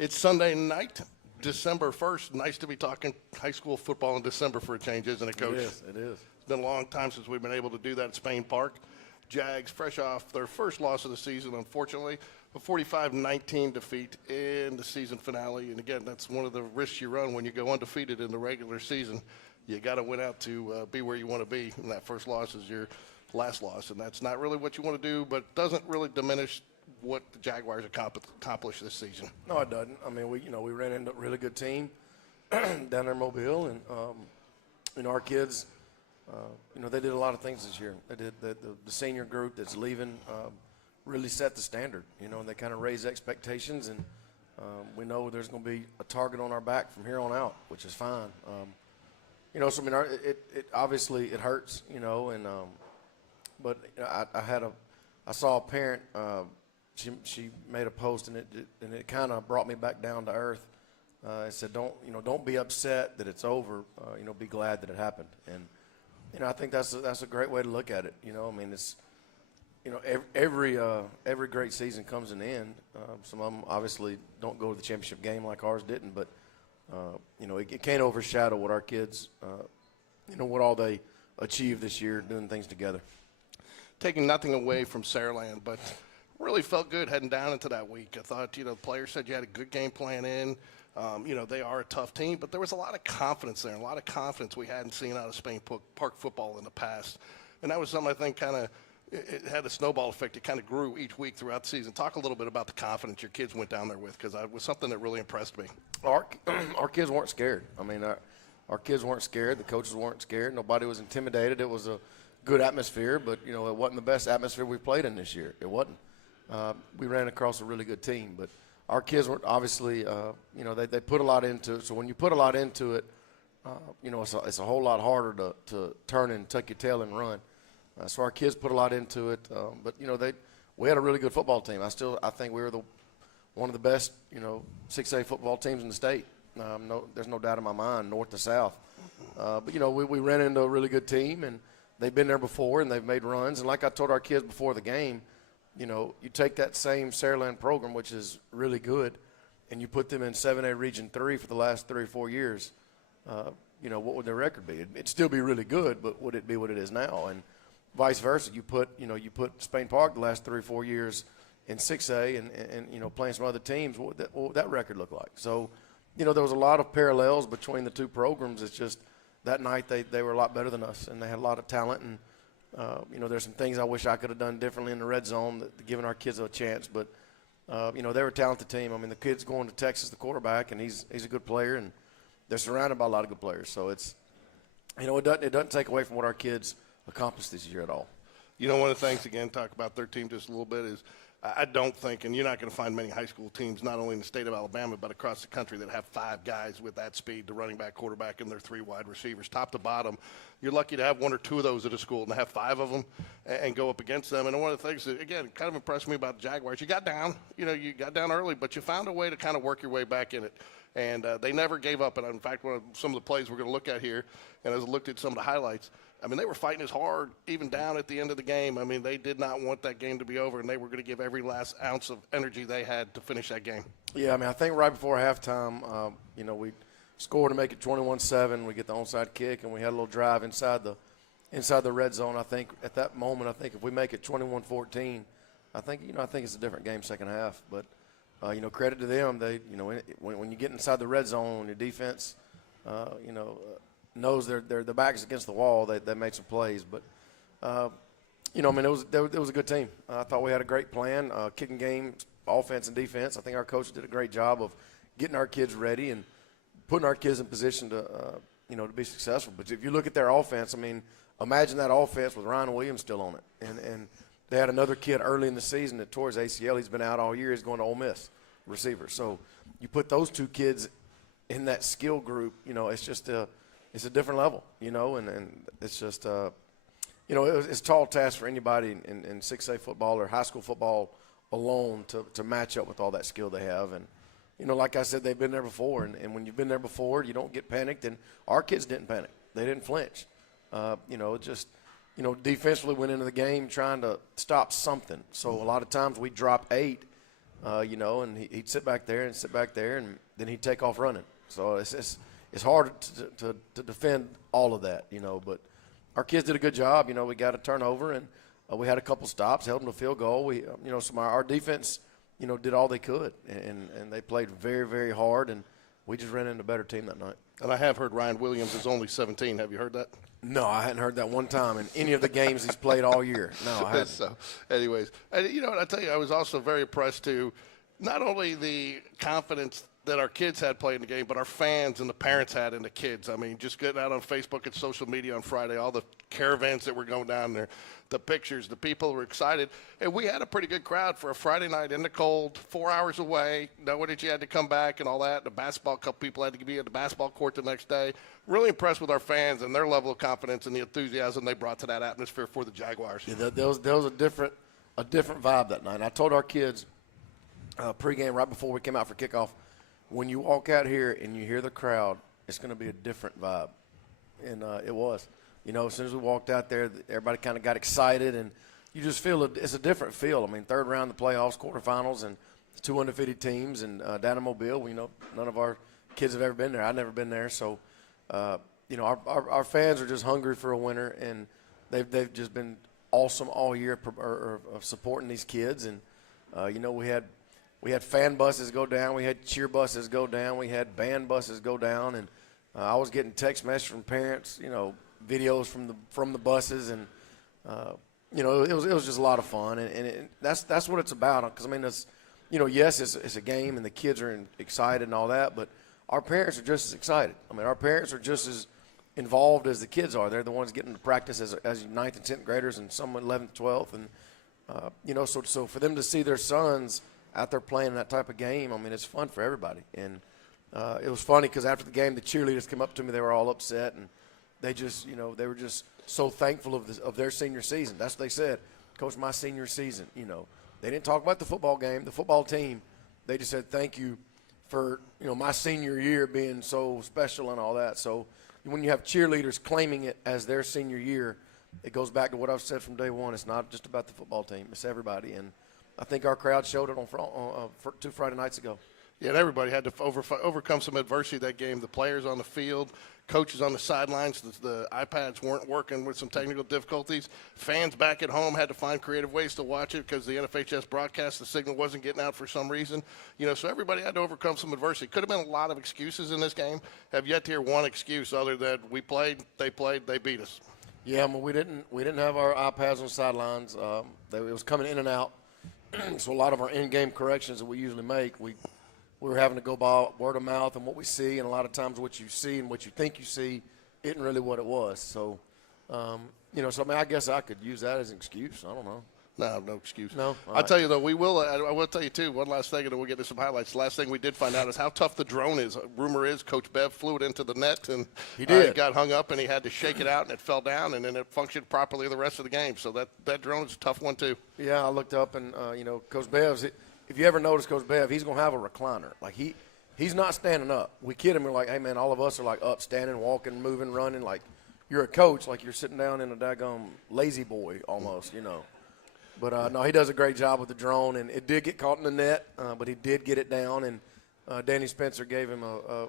It's Sunday night, December 1st. Nice to be talking high school football in December for a change, isn't it, Coach? It is. It is. It's been a long time since we've been able to do that at Spain Park. Jags, fresh off their first loss of the season, unfortunately, a 45-19 defeat in the season finale. And, again, that's one of the risks you run when you go undefeated in the regular season. You got to win out to be where you want to be, and that first loss is your last loss. And that's not really what you want to do, but doesn't really diminish what the Jaguars accomplished this season. No, it doesn't. I mean, we ran into a really good team down there in Mobile, and our kids, they did a lot of things this year. They did the senior group that's leaving really set the standard, and they kind of raised expectations, and we know there's going to be a target on our back from here on out, which is fine. So I mean, it obviously it hurts, but I saw a parent. She made a post, and it kind of brought me back down to earth. It said, don't be upset that it's over. Be glad that it happened. And I think that's a great way to look at it. I mean, it's every great season comes an end. Some of them obviously don't go to the championship game like ours didn't, but it can't overshadow what our kids, what all they achieved this year doing things together. Taking nothing away from Saraland, but really felt good heading down into that week. I thought, the players said you had a good game plan in. They are a tough team, but there was a lot of confidence there, a lot of confidence we hadn't seen out of Spain Park football in the past. And that was something I think kind of it had a snowball effect. It kind of grew each week throughout the season. Talk a little bit about the confidence your kids went down there with, because it was something that really impressed me. Our kids weren't scared. I mean, our kids weren't scared. The coaches weren't scared. Nobody was intimidated. It was a good atmosphere, but, it wasn't the best atmosphere we played in this year. It wasn't. We ran across a really good team, but our kids were obviously, they put a lot into it. So when you put a lot into it, it's a whole lot harder to turn and tuck your tail and run. So our kids put a lot into it, but we had a really good football team. I think we were one of the best 6A football teams in the state. There's no doubt in my mind, north to south. But we ran into a really good team, and they've been there before, and they've made runs. And like I told our kids before the game, you take that same Saraland program, which is really good, and you put them in 7A Region 3 for the last 3 or 4 years, what would their record be? It'd still be really good, but would it be what it is now? And vice versa. You put Spain Park the last 3 or 4 years in 6A and playing some other teams, what would that record look like? So, there was a lot of parallels between the two programs. It's just that night they were a lot better than us, and they had a lot of talent, and there's some things I wish I could have done differently in the red zone, giving our kids a chance. But, they were a talented team. I mean, the kid's going to Texas, the quarterback, and he's a good player, and they're surrounded by a lot of good players. So it's, it doesn't take away from what our kids accomplished this year at all. One of the things, again, talk about their team just a little bit is I don't think, and you're not going to find many high school teams, not only in the state of Alabama, but across the country that have 5 guys with that speed, the running back, quarterback, and their 3 wide receivers, top to bottom. You're lucky to have 1 or 2 of those at a school and to have 5 of them and go up against them. And one of the things that, again, kind of impressed me about the Jaguars, you got down, you got down early, but you found a way to kind of work your way back in it. And they never gave up. And, in fact, some of the plays we're going to look at here, and as I looked at some of the highlights, I mean, they were fighting as hard, even down at the end of the game. I mean, they did not want that game to be over, and they were going to give every last ounce of energy they had to finish that game. Yeah, I mean, I think right before halftime, we scored to make it 21-7. We get the onside kick, and we had a little drive inside the red zone. I think at that moment, if we make it 21-14, I think it's a different game second half. But credit to them. They, when you get inside the red zone, when your defense, knows their backs against the wall, they made some plays. But, it was a good team. I thought we had a great plan, kicking game, offense and defense. I think our coach did a great job of getting our kids ready and putting our kids in position to be successful. But if you look at their offense, I mean, imagine that offense with Ryan Williams still on it. And they had another kid early in the season that tore his ACL. He's been out all year. He's going to Ole Miss, receiver. So you put those 2 kids in that skill group, it's just it's a different level, and it's just, it's a tall task for anybody in 6A football or high school football alone to match up with all that skill they have. And, like I said, they've been there before, and when you've been there before, you don't get panicked, and our kids didn't panic. They didn't flinch. Defensively went into the game trying to stop something. So a lot of times we drop 8, and he'd sit back there, and then he'd take off running. So it's hard to defend all of that, but our kids did a good job. We got a turnover, and we had a couple stops, held them to field goal. We, our defense, did all they could, and they played very, very hard, and we just ran into a better team that night. And I have heard Ryan Williams is only 17. Have you heard that? No, I hadn't heard that one time in any of the games he's played all year. No, I hadn't. So, anyways, and what I tell you, I was also very impressed too, not only the confidence that our kids had playing the game, but our fans and the parents had in the kids. I mean, just getting out on Facebook and social media on Friday, all the caravans that were going down there, the pictures, the people were excited. And we had a pretty good crowd for a Friday night in the cold, 4 hours away, knowing that you had to come back and all that. The basketball, a couple people had to be at the basketball court the next day. Really impressed with our fans and their level of confidence and the enthusiasm they brought to that atmosphere for the Jaguars. Yeah, there was a different vibe that night. And I told our kids pregame right before we came out for kickoff, when you walk out here and you hear the crowd, it's going to be a different vibe. And it was. As soon as we walked out there, everybody kind of got excited, and you just feel it's a different feel. I mean, third round of the playoffs, quarterfinals, and 2 undefeated teams, and down in Mobile, none of our kids have ever been there. I've never been there. So, our fans are just hungry for a winner, and they've just been awesome all year of supporting these kids. And, we had fan buses go down. We had cheer buses go down. We had band buses go down. And I was getting text messages from parents, videos from the buses. And, it was just a lot of fun. And that's what it's about. Because, I mean, it's, yes, it's a game and the kids are excited and all that. But our parents are just as excited. I mean, our parents are just as involved as the kids are. They're the ones getting to practice as 9th and 10th graders and some 11th, 12th. And, so for them to see their sons out there playing that type of game, I mean, it's fun for everybody. And it was funny because after the game, the cheerleaders came up to me. They were all upset, and they just, they were just so thankful of their senior season. That's what they said. Coach, my senior season, They didn't talk about the football game, the football team. They just said thank you for, my senior year being so special and all that. So when you have cheerleaders claiming it as their senior year, it goes back to what I've said from day one. It's not just about the football team. It's everybody. And I think our crowd showed it on 2 Friday nights ago. Yeah, and everybody had to overcome some adversity that game. The players on the field, coaches on the sidelines, the iPads weren't working with some technical difficulties. Fans back at home had to find creative ways to watch it because the NFHS broadcast, the signal wasn't getting out for some reason. So everybody had to overcome some adversity. Could have been a lot of excuses in this game. Have yet to hear one excuse other than we played, they beat us. Yeah, we didn't have our iPads on the sidelines. It was coming in and out. So a lot of our in-game corrections that we usually make, we were having to go by word of mouth and what we see, and a lot of times what you see and what you think you see isn't really what it was. So, so I mean, I guess I could use that as an excuse. I don't know. No excuse. No. I'll tell you, though, I will tell you, too, one last thing, and then we'll get to some highlights. The last thing we did find out is how tough the drone is. Rumor is Coach Bev flew it into the net, and he did. It got hung up, and he had to shake it out, and it fell down, and then it functioned properly the rest of the game. So that drone is a tough one, too. Yeah, I looked up, and, Coach Bev's, if you ever notice Coach Bev, he's going to have a recliner. Like, he's not standing up. We kid him. We're like, hey, man, all of us are, like, up, standing, walking, moving, running. Like, you're a coach. Like, you're sitting down in a daggone lazy boy almost, But, no, he does a great job with the drone, and it did get caught in the net, but he did get it down, and Danny Spencer gave him a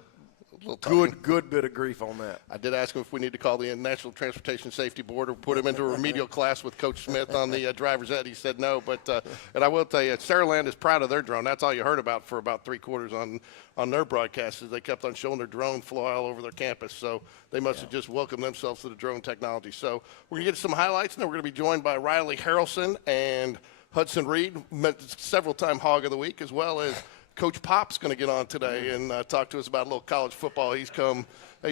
good bit of grief on that. I did ask him if we need to call the National Transportation Safety Board or put him into a remedial class with Coach Smith on the driver's ed. He said no, but and I will tell you, Saraland is proud of their drone. That's all you heard about for about 3/4 on their broadcasts. Is they kept on showing their drone fly all over their campus. So they must have just welcomed themselves to the drone technology. So we're going to get some highlights, and then we're going to be joined by Riley Harrelson and Hudson Reed, several-time Hog of the Week, as well as Coach Pop's going to get on today and talk to us about a little college football. He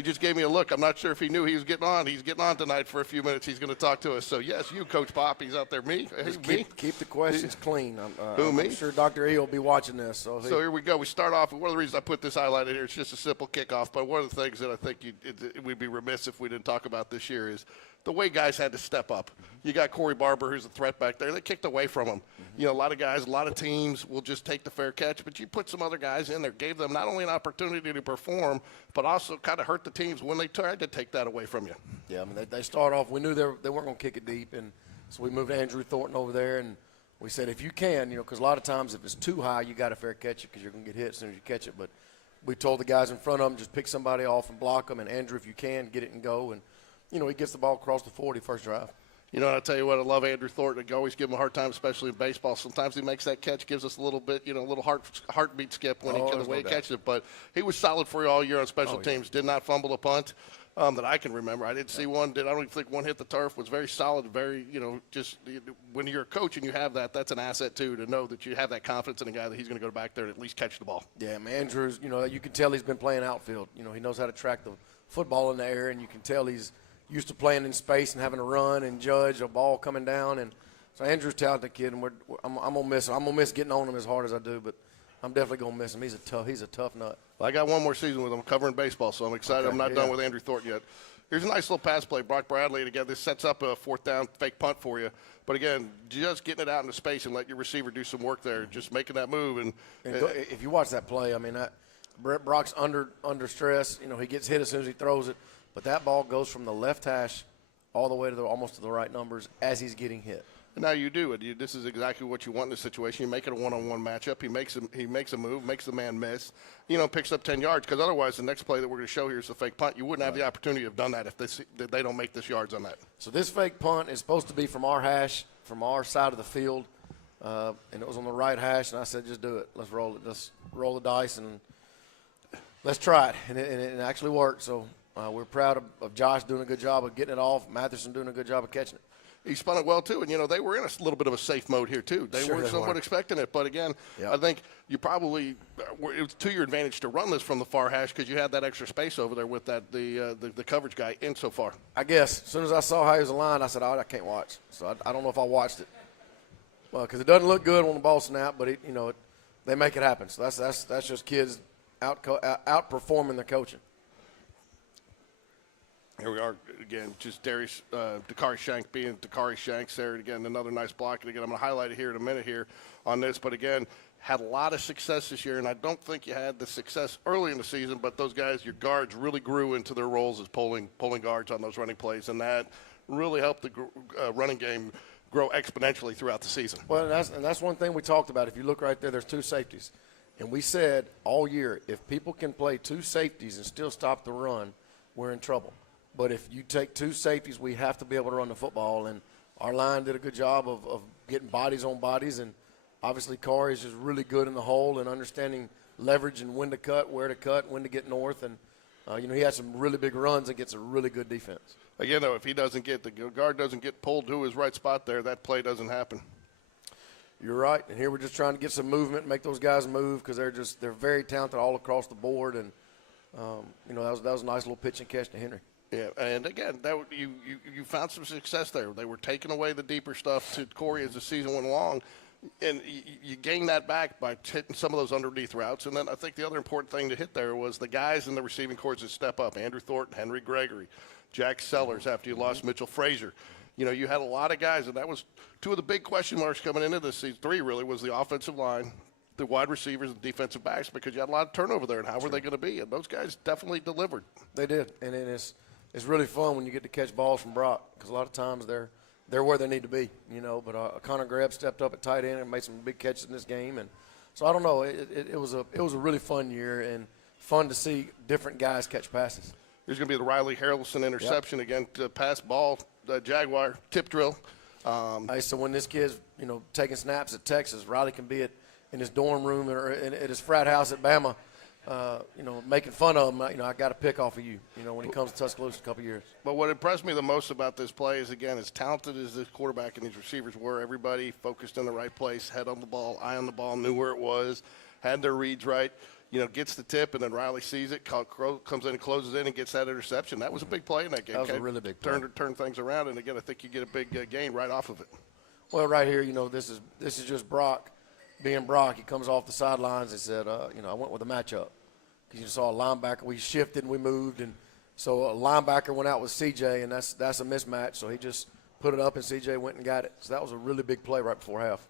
just gave me a look. I'm not sure if he knew he was getting on. He's getting on tonight for a few minutes. He's going to talk to us. So, yes, you, Coach Pop. He's out there. Me? Me? Keep the questions clean. Me? I'm sure Dr. E will be watching this. So here we go. We start off. One of the reasons I put this highlighted here, it's just a simple kickoff. But one of the things that I think we'd be remiss if we didn't talk about this year is the way guys had to step up. You got Corey Barber, who's a threat back there. They kicked away from him. A lot of guys, a lot of teams will just take the fair catch, but you put some other guys in there, gave them not only an opportunity to perform, but also kind of hurt the teams when they tried to take that away from you. Yeah, I mean, they start off, we knew they weren't going to kick it deep, and so we moved Andrew Thornton over there, and We said if you can, because a lot of times if it's too high, you got to fair catch it because you're going to get hit as soon as you catch it. But we told the guys in front of them, just pick somebody off and block them. And Andrew, if you can, get it and go. And, he gets the ball across the 40 first drive. I'll tell you what, I love Andrew Thornton. I always give him a hard time, especially in baseball. Sometimes he makes that catch, gives us a little bit, a little heartbeat skip when the way he catches it. But he was solid for you all year on special teams. Did not fumble a punt that I can remember. I didn't see one. I don't even think one hit the turf. Was very solid, very, just when you're a coach and you have that, that's an asset, too, to know that you have that confidence in a guy that he's going to go back there and at least catch the ball. Yeah, man, Andrews, you can tell he's been playing outfield. He knows how to track the football in the air, and you can tell he's used to playing in space and having to run and judge a ball coming down. And so Andrew's a talented kid, and I'm gonna miss him. I'm gonna miss getting on him as hard as I do, but I'm definitely gonna miss him. He's a tough nut. Well, I got one more season with him covering baseball, so I'm excited. Okay, I'm not done with Andrew Thornton yet. Here's a nice little pass play. Brock Bradley together. This sets up a fourth down fake punt for you. But again, just getting it out into space and let your receiver do some work there, just making that move. And if you watch that play, I mean, Brock's under stress. He gets hit as soon as he throws it, but that ball goes from the left hash all the way to almost to the right numbers as he's getting hit. And now you do it. This is exactly what you want in this situation. You make it a one-on-one matchup. He makes a move, makes the man miss, picks up 10 yards. Because otherwise, the next play that we're going to show here is the fake punt. You wouldn't have the opportunity to have done that if they don't make this yards on that. So this fake punt is supposed to be from our hash, from our side of the field, and it was on the right hash. And I said, just do it. Let's roll it. Let's roll the dice and let's try it. And it actually worked. So we're proud of Josh doing a good job of getting it off, Matherson doing a good job of catching it. He spun it well, too. And, they were in a little bit of a safe mode here, too. They were somewhat expecting it. But, again, I think you probably it was to your advantage to run this from the far hash because you had that extra space over there with the coverage guy in so far. I guess. As soon as I saw how he was aligned, I said, I can't watch. So I don't know if I watched it. Well, because it doesn't look good when the ball snap, but, they make it happen. So that's just kids outperforming their coaching. Here we are again, just Dakari Shank being Dakari Shanks there. Again, another nice block. And again, I'm going to highlight it here in a minute here on this. But again, had a lot of success this year, and I don't think you had the success early in the season. But those guys, your guards, really grew into their roles as pulling guards on those running plays, and that really helped the running game grow exponentially throughout the season. Well, and that's one thing we talked about. If you look right there, there's two safeties, and we said all year if people can play two safeties and still stop the run, we're in trouble. But if you take two safeties, we have to be able to run the football. And our line did a good job of getting bodies on bodies. And obviously Corey is just really good in the hole and understanding leverage and when to cut, where to cut, when to get north. And, he had some really big runs against a really good defense. Again, though, if the guard doesn't get pulled to his right spot there, that play doesn't happen. You're right. And here we're just trying to get some movement, make those guys move because they're very talented all across the board. And, that was a nice little pitch and catch to Henry. Yeah, and again, you found some success there. They were taking away the deeper stuff to Corey as the season went along, and you gained that back by hitting some of those underneath routes. And then I think the other important thing to hit there was the guys in the receiving corps that step up: Andrew Thornton, Henry Gregory, Jack Sellers. After you lost Mitchell Frazier, you had a lot of guys, and that was two of the big question marks coming into this season. Three really was the offensive line, the wide receivers, and defensive backs, because you had a lot of turnover there. And how were they going to be? And those guys definitely delivered. They did, and it's really fun when you get to catch balls from Brock because a lot of times they're where they need to be, But Connor Grebb stepped up at tight end and made some big catches in this game, and so I don't know. It was a really fun year and fun to see different guys catch passes. Here's going to be the Riley Harrelson interception again to pass ball, Jaguar tip drill. So when this kid's taking snaps at Texas, Riley can be in his dorm room or at his frat house at Bama. Making fun of him, I got to pick off of you, when he comes to Tuscaloosa in a couple years. But what impressed me the most about this play is, again, as talented as this quarterback and these receivers were, everybody focused in the right place, head on the ball, eye on the ball, knew where it was, had their reads right, gets the tip, and then Riley sees it, comes in and closes in and gets that interception. That was a big play in that game. That was a really big play. Turn things around, and, again, I think you get a big gain right off of it. Well, right here, this is just Brock being Brock. He comes off the sidelines and said, I went with a matchup. Because you saw a linebacker, we shifted and we moved, and so a linebacker went out with CJ, and that's a mismatch. So he just put it up, and CJ went and got it. So that was a really big play right before half.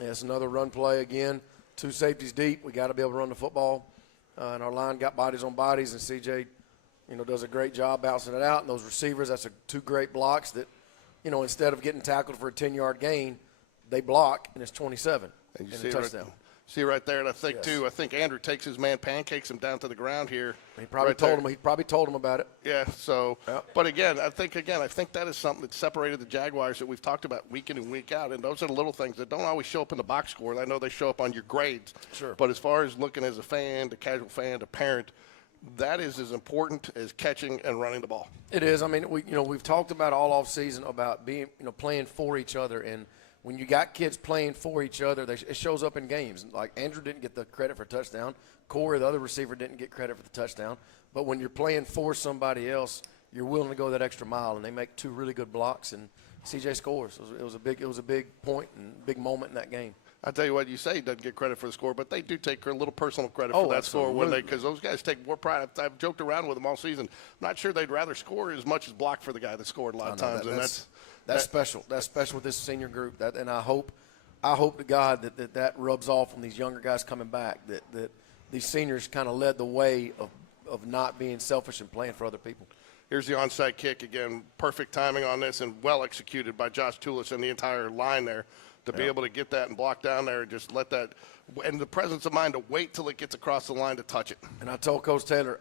Yeah, it's another run play again. Two safeties deep. We got to be able to run the football, and our line got bodies on bodies, and CJ, does a great job bouncing it out. And those receivers, that's two great blocks that, instead of getting tackled for a 10-yard gain, they block, and it's 27 And you and see a touchdown. See right there, and I think, Yes. too, I think Andrew takes his man, pancakes him down to the ground here. He probably told him about it. Yeah, so, Yep. but again, I think that is something that separated the Jaguars that we've talked about week in and week out, and those are the little things that don't always show up in the box score. I know they show up on your grades. Sure. But as far as looking as a fan, the casual fan, the parent, that is as important as catching and running the ball. It is. I mean, we've talked about all off season about being, playing for each other, and when you got kids playing for each other, it shows up in games. Like Andrew didn't get the credit for a touchdown. Corey, the other receiver, didn't get credit for the touchdown. But when you're playing for somebody else, you're willing to go that extra mile, and they make 2 really good blocks, and CJ scores. It was a big point and big moment in that game. I tell you what, you say he doesn't get credit for the score, but they do take a little personal credit for that score because those guys take more pride. I've joked around with them all season. I'm not sure they'd rather score as much as block for the guy that scored a lot of times, That's special. That's special with this senior group. And I hope to God that rubs off on these younger guys coming back. That these seniors kind of led the way of not being selfish and playing for other people. Here's the onside kick again. Perfect timing on this and well executed by Josh Toulis and the entire line there to be able to get that and block down there and just let that and the presence of mind to wait till it gets across the line to touch it. And I told Coach Taylor,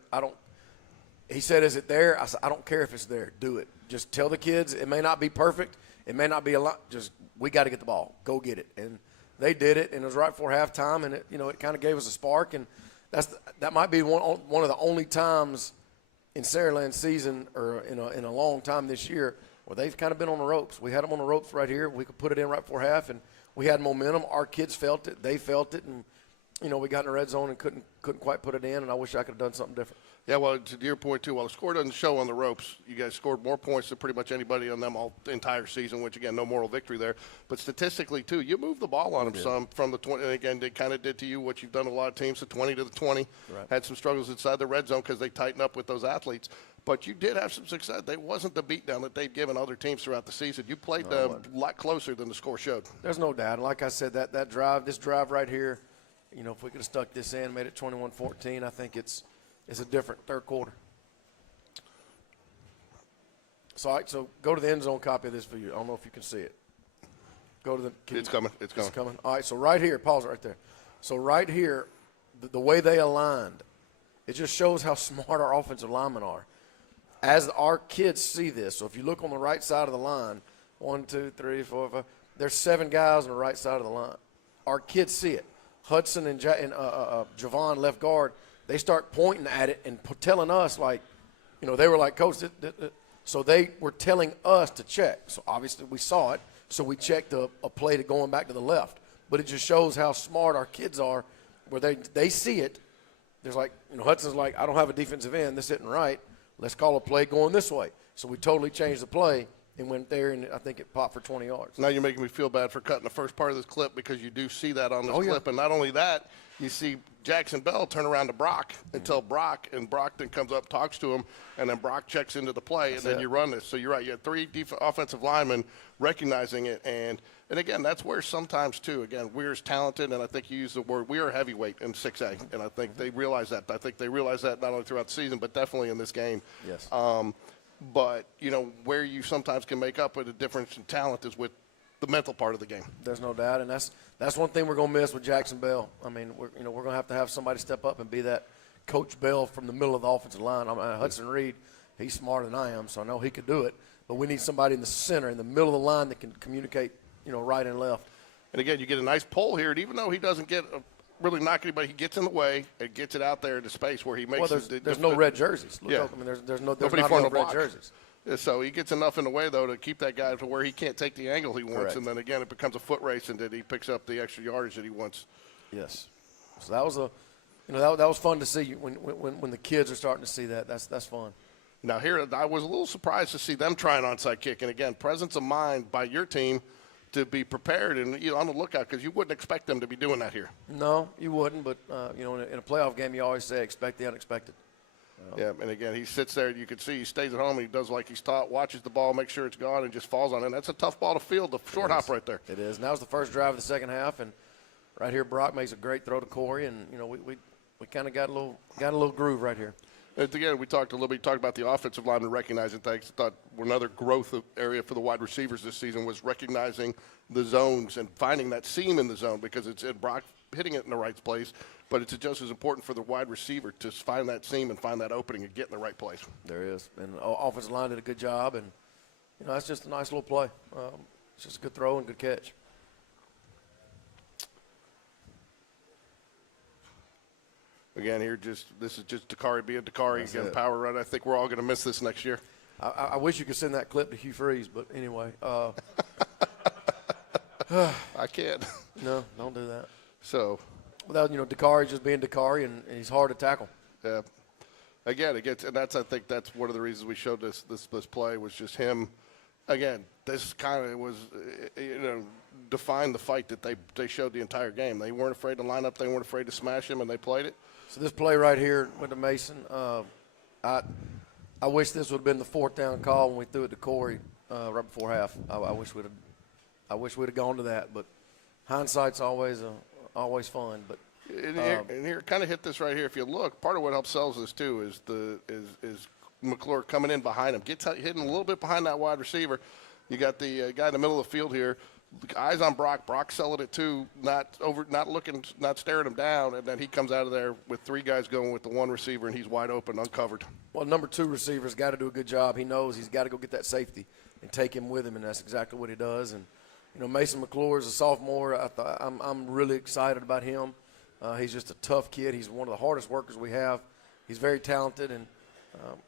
he said, "Is it there?" I said, "I don't care if it's there. Do it. Just tell the kids it may not be perfect. It may not be a lot. Just we got to get the ball. Go get it." And they did it, and it was right before halftime, and it kind of gave us a spark. And that might be one of the only times in Saraland's season or in a long time this year where they've kind of been on the ropes. We had them on the ropes right here. We could put it in right before half, and we had momentum. Our kids felt it. They felt it, and we got in the red zone and couldn't quite put it in. And I wish I could have done something different. Yeah, well, to your point, too, while the score doesn't show on the ropes, you guys scored more points than pretty much anybody on them all the entire season, which, again, no moral victory there. But statistically, too, you moved the ball on them some from the 20. And, again, they kind of did to you what you've done to a lot of teams, the 20 to the 20. Right. Had some struggles inside the red zone because they tightened up with those athletes. But you did have some success. They wasn't the beatdown that they've given other teams throughout the season. You played a lot closer than the score showed. There's no doubt. Like I said, this drive right here, if we could have stuck this in, made it 21-14, I think it's a different third quarter. So go to the end zone copy of this for you. I don't know if you can see it. It's coming. It's coming. All right, so right here, pause right there. So right here, the way they aligned, it just shows how smart our offensive linemen are. As our kids see this, so if you look on the right side of the line, 1, 2, 3, 4, 5, there's 7 guys on the right side of the line. Our kids see it. Hudson and Javon left guard, they start pointing at it and telling us, like, they were like, "Coach," so they were telling us to check. So obviously we saw it, so we checked a play to going back to the left. But it just shows how smart our kids are, where they see it. There's like, Hudson's like, "I don't have a defensive end. This isn't right. Let's call a play going this way." So we totally changed the play and went there, and I think it popped for 20 yards. Now you're making me feel bad for cutting the first part of this clip because you do see that on this clip. Yeah. And not only that, you see Jackson Bell turn around to Brock and tell Brock, and Brock then comes up, talks to him, and then Brock checks into the play, and then you run this. So you're right. You had 3 offensive linemen recognizing it. And again, that's where sometimes, too, again, Weir's talented, and I think you use the word, we are heavyweight in 6A. And I think they realize that. I think they realize that not only throughout the season, but definitely in this game. Yes. But, where you sometimes can make up with a difference in talent is with the mental part of the game. There's no doubt, and that's one thing we're going to miss with Jackson Bell. I mean, we're going to have somebody step up and be that Coach Bell from the middle of the offensive line. Hudson Reed, he's smarter than I am, so I know he could do it. But we need somebody in the center, in the middle of the line that can communicate, right and left. And, again, you get a nice pull here, and even though he doesn't really knock anybody, he gets in the way and gets it out there into space where he makes there's no red jerseys. Look, there's not enough red jerseys. So he gets enough in the way, though, to keep that guy to where he can't take the angle he wants. Correct. And then, again, it becomes a foot race, and then he picks up the extra yardage that he wants. Yes. So that was that was fun to see when the kids are starting to see that. That's fun. Now, here, I was a little surprised to see them try an onside kick. And, again, presence of mind by your team to be prepared and on the lookout because you wouldn't expect them to be doing that here. No, you wouldn't. But, in a playoff game, you always say expect the unexpected. Yeah, and again, he sits there. You can see he stays at home and he does like he's taught, watches the ball, makes sure it's gone, and just falls on it. And that's a tough ball to field, the short hop right there. It is. And that was the first drive of the second half. And right here, Brock makes a great throw to Corey. And, we kind of got a little groove right here. And again, we talked a little bit. Talked about the offensive line and recognizing things. I thought another growth area for the wide receivers this season was recognizing the zones and finding that seam in the zone, because it's in Brock hitting it in the right place, but it's just as important for the wide receiver to find that seam and find that opening and get in the right place. There is, and the offensive line did a good job, and that's just a nice little play. It's just a good throw and good catch. Again, this is just Dakari being Dakari. That's Again, it. power run. I think we're all going to miss this next year. I wish you could send that clip to Hugh Freeze, but anyway. I can't. No, don't do that. So, Without, Dakari just being Dakari, and he's hard to tackle. yeah. Again, I think that's one of the reasons we showed this play was just him. Again, this kind of was, defined the fight that they showed the entire game. They weren't afraid to line up. They weren't afraid to smash him, and they played it. So this play right here went to Mason. I wish this would have been the fourth down call when we threw it to Corey right before half. I wish we'd have gone to that, but hindsight's always fun. But And here, kind of hit this right here. If you look, part of what helps sells this too is McClure coming in behind him, hitting a little bit behind that wide receiver. You got the guy in the middle of the field here, eyes on Brock. Brock selling it too, not looking, not staring him down, and then he comes out of there with three guys going with the one receiver, and he's wide open, uncovered. Well, number 2 receiver's got to do a good job. He knows he's got to go get that safety and take him with him, and that's exactly what he does. And Mason McClure is a sophomore. I'm really excited about him. He's just a tough kid. He's one of the hardest workers we have. He's very talented, and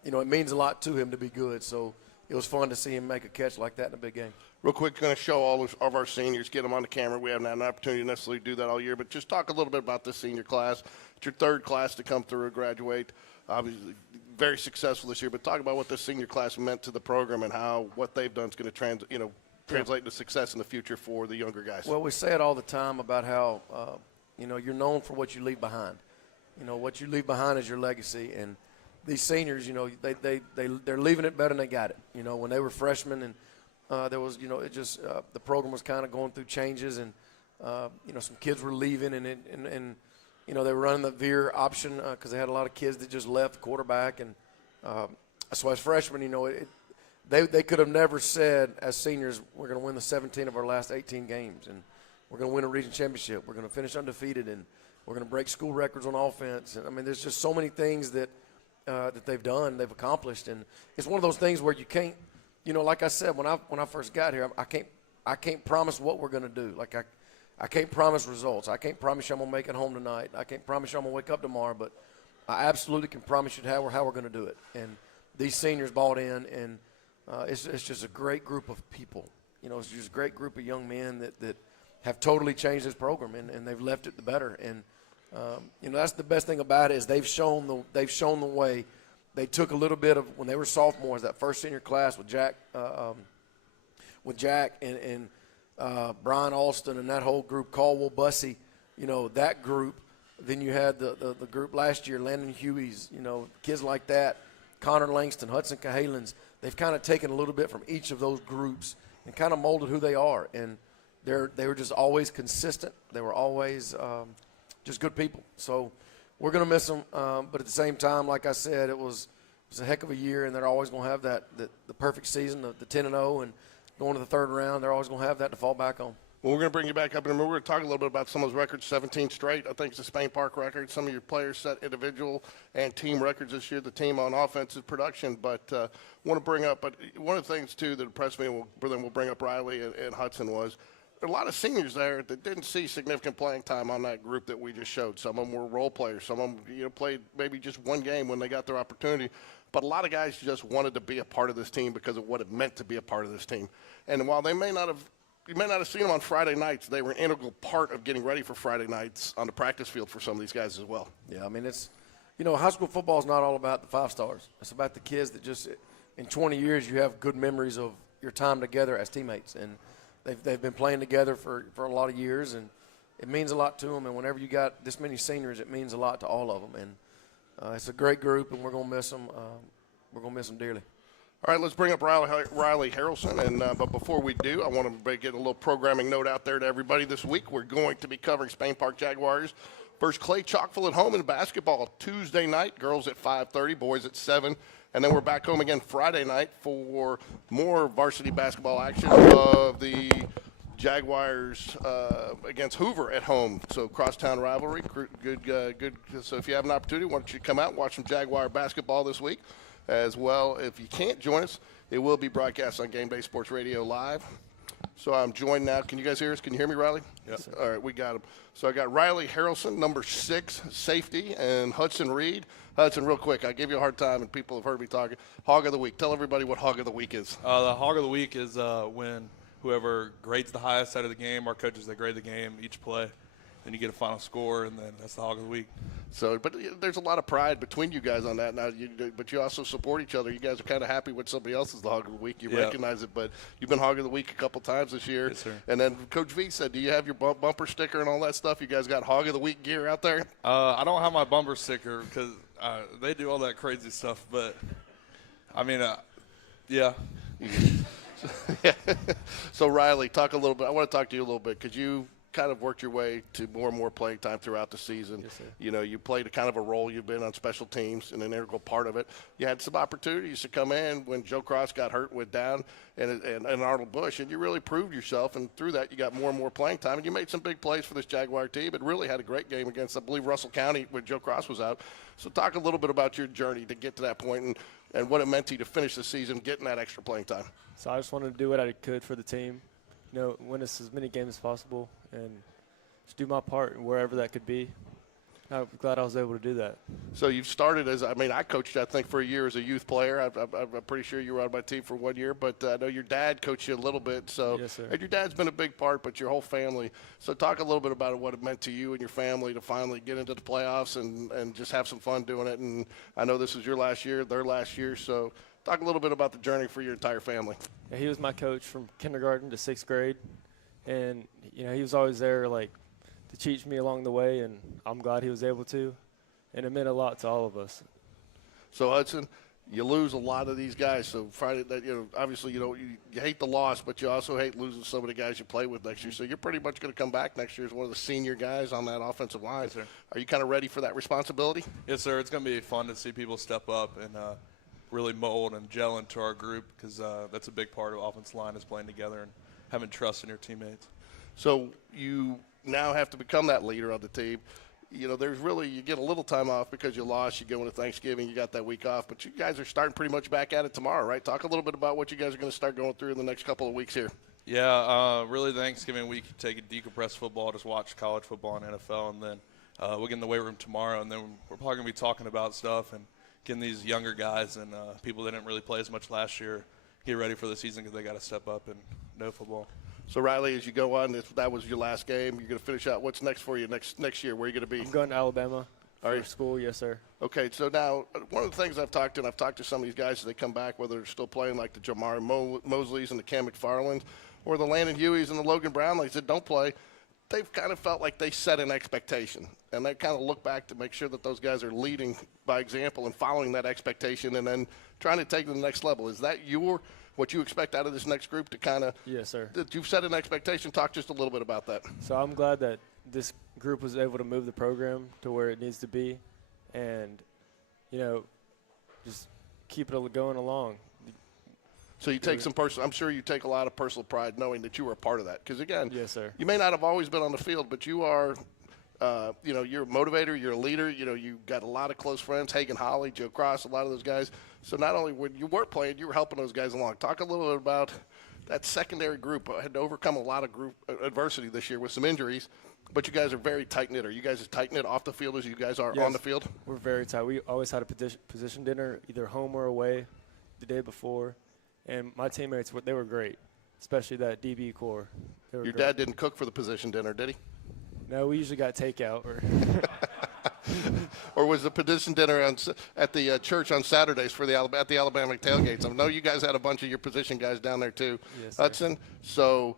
it means a lot to him to be good. So it was fun to see him make a catch like that in a big game. Real quick, going to show all of our seniors, get them on the camera. We haven't had an opportunity to necessarily do that all year, but just talk a little bit about this senior class. It's your third class to come through and graduate. Obviously, very successful this year, but talk about what this senior class meant to the program and how what they've done is going to translate into success in the future for the younger guys. Well, we say it all the time about how, you're known for what you leave behind. What you leave behind is your legacy, and these seniors, they're leaving it better than they got it. When they were freshmen and there was, the program was kind of going through changes, and some kids were leaving, and they were running the veer option because they had a lot of kids that just left the quarterback, and so as freshmen, they could have never said as seniors we're going to win the 17 of our last 18 games, and we're going to win a region championship, we're going to finish undefeated, and we're going to break school records on offense. And I mean, there's just so many things that they've done, they've accomplished, and it's one of those things where you can't. Like I said, when I first got here, I can't promise what we're going to do. Like I can't promise results. I can't promise you I'm going to make it home tonight. I can't promise you I'm going to wake up tomorrow, but I absolutely can promise you how we're going to do it. And these seniors bought in, and it's just a great group of people. It's just a great group of young men that have totally changed this program, and they've left it the better. And that's the best thing about it is they've shown the way. They took a little bit of when they were sophomores, that first senior class with Jack and Brian Alston and that whole group, Caldwell Bussey, that group. Then you had the group last year, Landon Huey's, kids like that, Connor Langston, Hudson Cahalans. They've kind of taken a little bit from each of those groups and kind of molded who they are. And they were just always consistent. They were always just good people. So we're going to miss them, but at the same time, like I said, it was a heck of a year, and they're always going to have the perfect season, the 10-0, and going to the third round. They're always going to have that to fall back on. Well, we're going to bring you back up in a minute. We're going to talk a little bit about some of those records, 17 straight. I think it's the Spain Park record. Some of your players set individual and team records this year, the team on offensive production. But want to bring up, but one of the things, too, that impressed me, and we'll bring up Riley and Hudson, was there are a lot of seniors there that didn't see significant playing time on that group that we just showed. Some of them were role players. Some of them played maybe just one game when they got their opportunity. But a lot of guys just wanted to be a part of this team because of what it meant to be a part of this team. And while you may not have seen them on Friday nights, they were an integral part of getting ready for Friday nights on the practice field for some of these guys as well. Yeah, I mean, it's high school football is not all about the 5 stars. It's about the kids that just in 20 years you have good memories of your time together as teammates, and they've been playing together for a lot of years, and it means a lot to them. And whenever you got this many seniors, it means a lot to all of them. And it's a great group, and we're going to miss them. We're going to miss them dearly. All right, let's bring up Riley Harrelson. But before we do, I want to get a little programming note out there to everybody. This week we're going to be covering Spain Park Jaguars First, Clay Chalkville at home in basketball Tuesday night. Girls at 5:30, boys at 7. And then we're back home again Friday night for more varsity basketball action of the Jaguars against Hoover at home. So crosstown rivalry, good. So if you have an opportunity, why don't you come out and watch some Jaguar basketball this week as well. If you can't join us, it will be broadcast on GameDay Sports Radio Live. So I'm joined now. Can you guys hear us? Can you hear me, Riley? Yes. All right, we got him. So I got Riley Harrelson, number 6, safety, and Hudson Reed. Hudson, real quick, I gave you a hard time, and people have heard me talking. Hog of the Week. Tell everybody what Hog of the Week is. The Hog of the Week is when whoever grades the highest out of the game, our coaches, they grade the game, each play. Then you get a final score, and then that's the Hog of the Week. So, but there's a lot of pride between you guys on that now. But you also support each other. You guys are kind of happy when somebody else is the Hog of the Week. You recognize it, but you've been Hog of the Week a couple times this year. Yes, sir. And then Coach V said, do you have your bumper sticker and all that stuff? You guys got Hog of the Week gear out there? I don't have my bumper sticker because they do all that crazy stuff. But, I mean, yeah. So, Riley, talk a little bit. I want to talk to you a little bit because you kind of worked your way to more and more playing time throughout the season. Yes, sir. You know, you played a kind of a role. You've been on special teams and an integral part of it. You had some opportunities to come in when Joe Cross got hurt and went down and Arnold Bush, and you really proved yourself, and through that you got more and more playing time, and you made some big plays for this Jaguar team and really had a great game against, I believe, Russell County when Joe Cross was out. So talk a little bit about your journey to get to that point and what it meant to you to finish the season getting that extra playing time. So I just wanted to do what I could for the team, you know, win us as many games as possible, and just do my part wherever that could be. I'm glad I was able to do that. So you've started I coached, I think, for a year as a youth player. I'm pretty sure you were on my team for 1 year, but I know your dad coached you a little bit. So, yes, sir. And your dad's been a big part, but your whole family. So talk a little bit about what it meant to you and your family to finally get into the playoffs and just have some fun doing it. And I know this is your last year, their last year. So talk a little bit about the journey for your entire family. Yeah, he was my coach from kindergarten to 6th grade, and, you know, he was always there, like, to teach me along the way, and I'm glad he was able to, and it meant a lot to all of us. So, Hudson, you lose a lot of these guys. So Friday, obviously, you hate the loss, but you also hate losing some of the guys you play with next year. So you're pretty much going to come back next year as one of the senior guys on that offensive line. Yes, sir. Are you kind of ready for that responsibility? Yes, sir. It's going to be fun to see people step up and really mold and gel into our group because that's a big part of offensive line is playing together and having trust in your teammates. So you now have to become that leader on the team. You know, you get a little time off because you lost. You go into Thanksgiving, you got that week off. But you guys are starting pretty much back at it tomorrow, right? Talk a little bit about what you guys are going to start going through in the next couple of weeks here. Yeah, really Thanksgiving week, take a decompress football, just watch college football and NFL, and then we'll get in the weight room tomorrow, and then we're probably going to be talking about stuff and getting these younger guys and people that didn't really play as much last year get ready for the season because they got to step up and know football. So, Riley, as you go on, that was your last game. You're going to finish out. What's next for you next year? Where are you going to be? I'm going to Alabama for school, yes, sir. Okay, so now one of the things I've talked to some of these guys as they come back, whether they're still playing like the Jamar Mosleys and the Cam McFarlands or the Landon Hueys and the Logan Brownlees that don't play, they've kind of felt like they set an expectation. And they kind of look back to make sure that those guys are leading by example and following that expectation and then trying to take it to the next level. Is that what you expect out of this next group to kind of – Yes, sir. That you've set an expectation? Talk just a little bit about that. So I'm glad that this group was able to move the program to where it needs to be and, you know, just keep it going along. So you take I'm sure you take a lot of personal pride knowing that you were a part of that. Because, again, yes, sir. You may not have always been on the field, but you are you're a motivator, you're a leader. You know, you've got a lot of close friends, Hagan Holly, Joe Cross, a lot of those guys. So not only when you weren't playing, you were helping those guys along. Talk a little bit about that secondary group. I had to overcome a lot of group adversity this year with some injuries, but you guys are very tight-knit. Are you guys as tight-knit off the field as you guys are on the field? We're very tight. We always had a position dinner, either home or away, the day before. And my teammates, they were great, especially that DB core. Your dad didn't cook for the position dinner, did he? No, we usually got takeout. Or was the position dinner at the church on Saturdays at the Alabama tailgates? I know you guys had a bunch of your position guys down there too, yes, sir. Hudson. So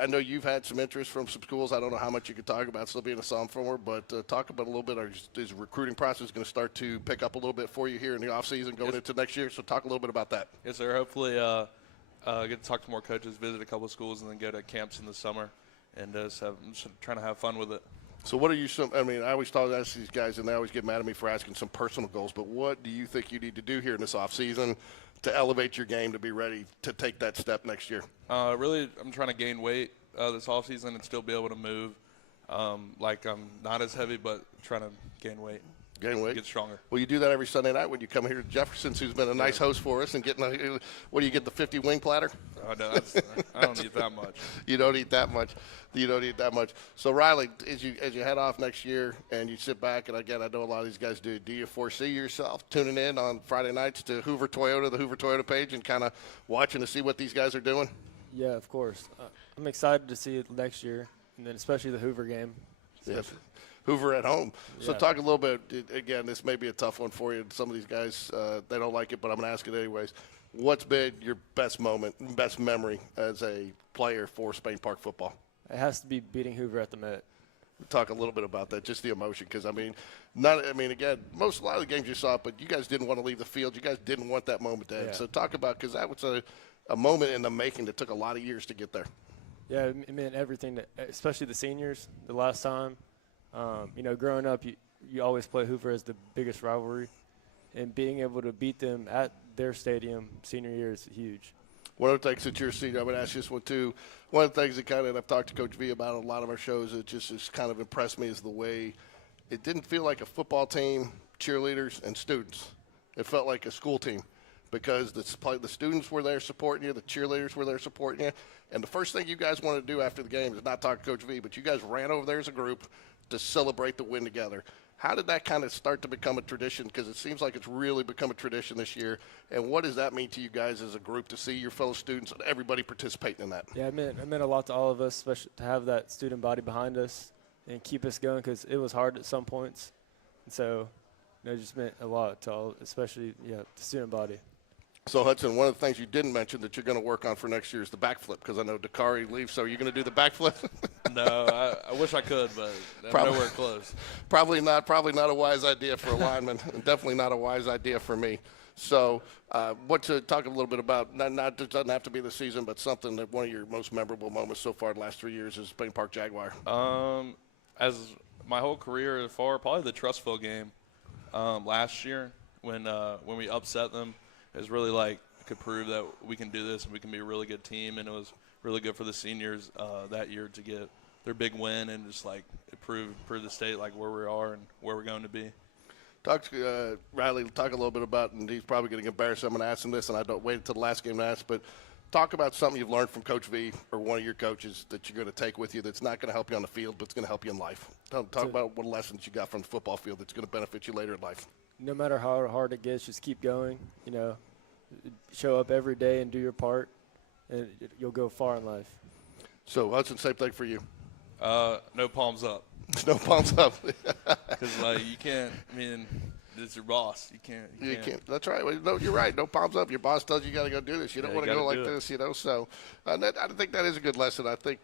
I know you've had some interest from some schools. I don't know how much you could talk about still being a sophomore, but talk about a little bit. Is recruiting process going to start to pick up a little bit for you here in the offseason going into next year? So talk a little bit about that. Yes, sir. Hopefully get to talk to more coaches, visit a couple of schools, and then go to camps in the summer and just trying to have fun with it. So what are you I mean, I always ask these guys, and they always get mad at me for asking some personal goals, but what do you think you need to do here in this offseason to elevate your game to be ready to take that step next year? Really, I'm trying to gain weight this offseason and still be able to move. Like I'm not as heavy, but trying to gain weight. Gain weight? Get stronger. Well, you do that every Sunday night when you come here to Jeffersons, who's been a nice host for us, and what do you get, the 50 wing platter? Oh, no, I don't eat that much. You don't eat that much. You don't eat that much. So, Riley, as you head off next year and you sit back, and again, I know a lot of these guys do you foresee yourself tuning in on Friday nights to Hoover Toyota, the Hoover Toyota page, and kind of watching to see what these guys are doing? Yeah, of course. I'm excited to see it next year, and then especially the Hoover game. Yes. Hoover at home. So Yeah. talk a little bit, again, this may be a tough one for you. Some of these guys, they don't like it, but I'm going to ask it anyways. What's been your best moment, best memory as a player for Spain Park football? It has to be beating Hoover at the Met. Talk a little bit about that, just the emotion, because again, a lot of the games you saw, but you guys didn't want to leave the field. You guys didn't want that moment to end. Yeah. So talk about, because that was a moment in the making that took a lot of years to get there. Yeah, it meant everything, especially the seniors, the last time. Growing up, you always play Hoover as the biggest rivalry, and being able to beat them at their stadium senior year is huge. One of the things that you're seeing, I'm going to ask you this one too. One of the things that I've talked to Coach V about on a lot of our shows, it just has kind of impressed me is the way it didn't feel like a football team, cheerleaders, and students. It felt like a school team because the students were there supporting you, the cheerleaders were there supporting you, and the first thing you guys wanted to do after the game is not talk to Coach V, but you guys ran over there as a group to celebrate the win together. How did that kind of start to become a tradition? Because it seems like it's really become a tradition this year. And what does that mean to you guys as a group to see your fellow students and everybody participating in that? Yeah, it meant a lot to all of us, especially to have that student body behind us and keep us going because it was hard at some points. And so it just meant a lot to all, especially the student body. So, Hudson, one of the things you didn't mention that you're going to work on for next year is the backflip, because I know Dakari leaves. So are you going to do the backflip? No, I wish I could, but I'm nowhere close. Probably not a wise idea for a lineman, and definitely not a wise idea for me. So what to talk a little bit about, it doesn't have to be the season, but something that one of your most memorable moments so far in the last 3 years is Spain Park Jaguar. As my whole career so far, probably the Trustville game last year when we upset them. It was really could prove that we can do this and we can be a really good team, and it was really good for the seniors that year to get their big win and just it prove the state where we are and where we're going to be. Riley, talk a little bit about, and he's probably going to get embarrassed. I'm going to ask him this, and I don't wait until the last game to ask, but talk about something you've learned from Coach V or one of your coaches that you're going to take with you that's not going to help you on the field, but it's going to help you in life. Talk about what lessons you got from the football field that's going to benefit you later in life. No matter how hard it gets, just keep going. Show up every day and do your part, and you'll go far in life. So, Hudson, same thing for you. No palms up. No palms up. Because you can't. I mean, it's your boss. You can't. That's right. Well, no, you're right. No palms up. Your boss tells you got to go do this. You don't want to go like this, So, I think that is a good lesson. I think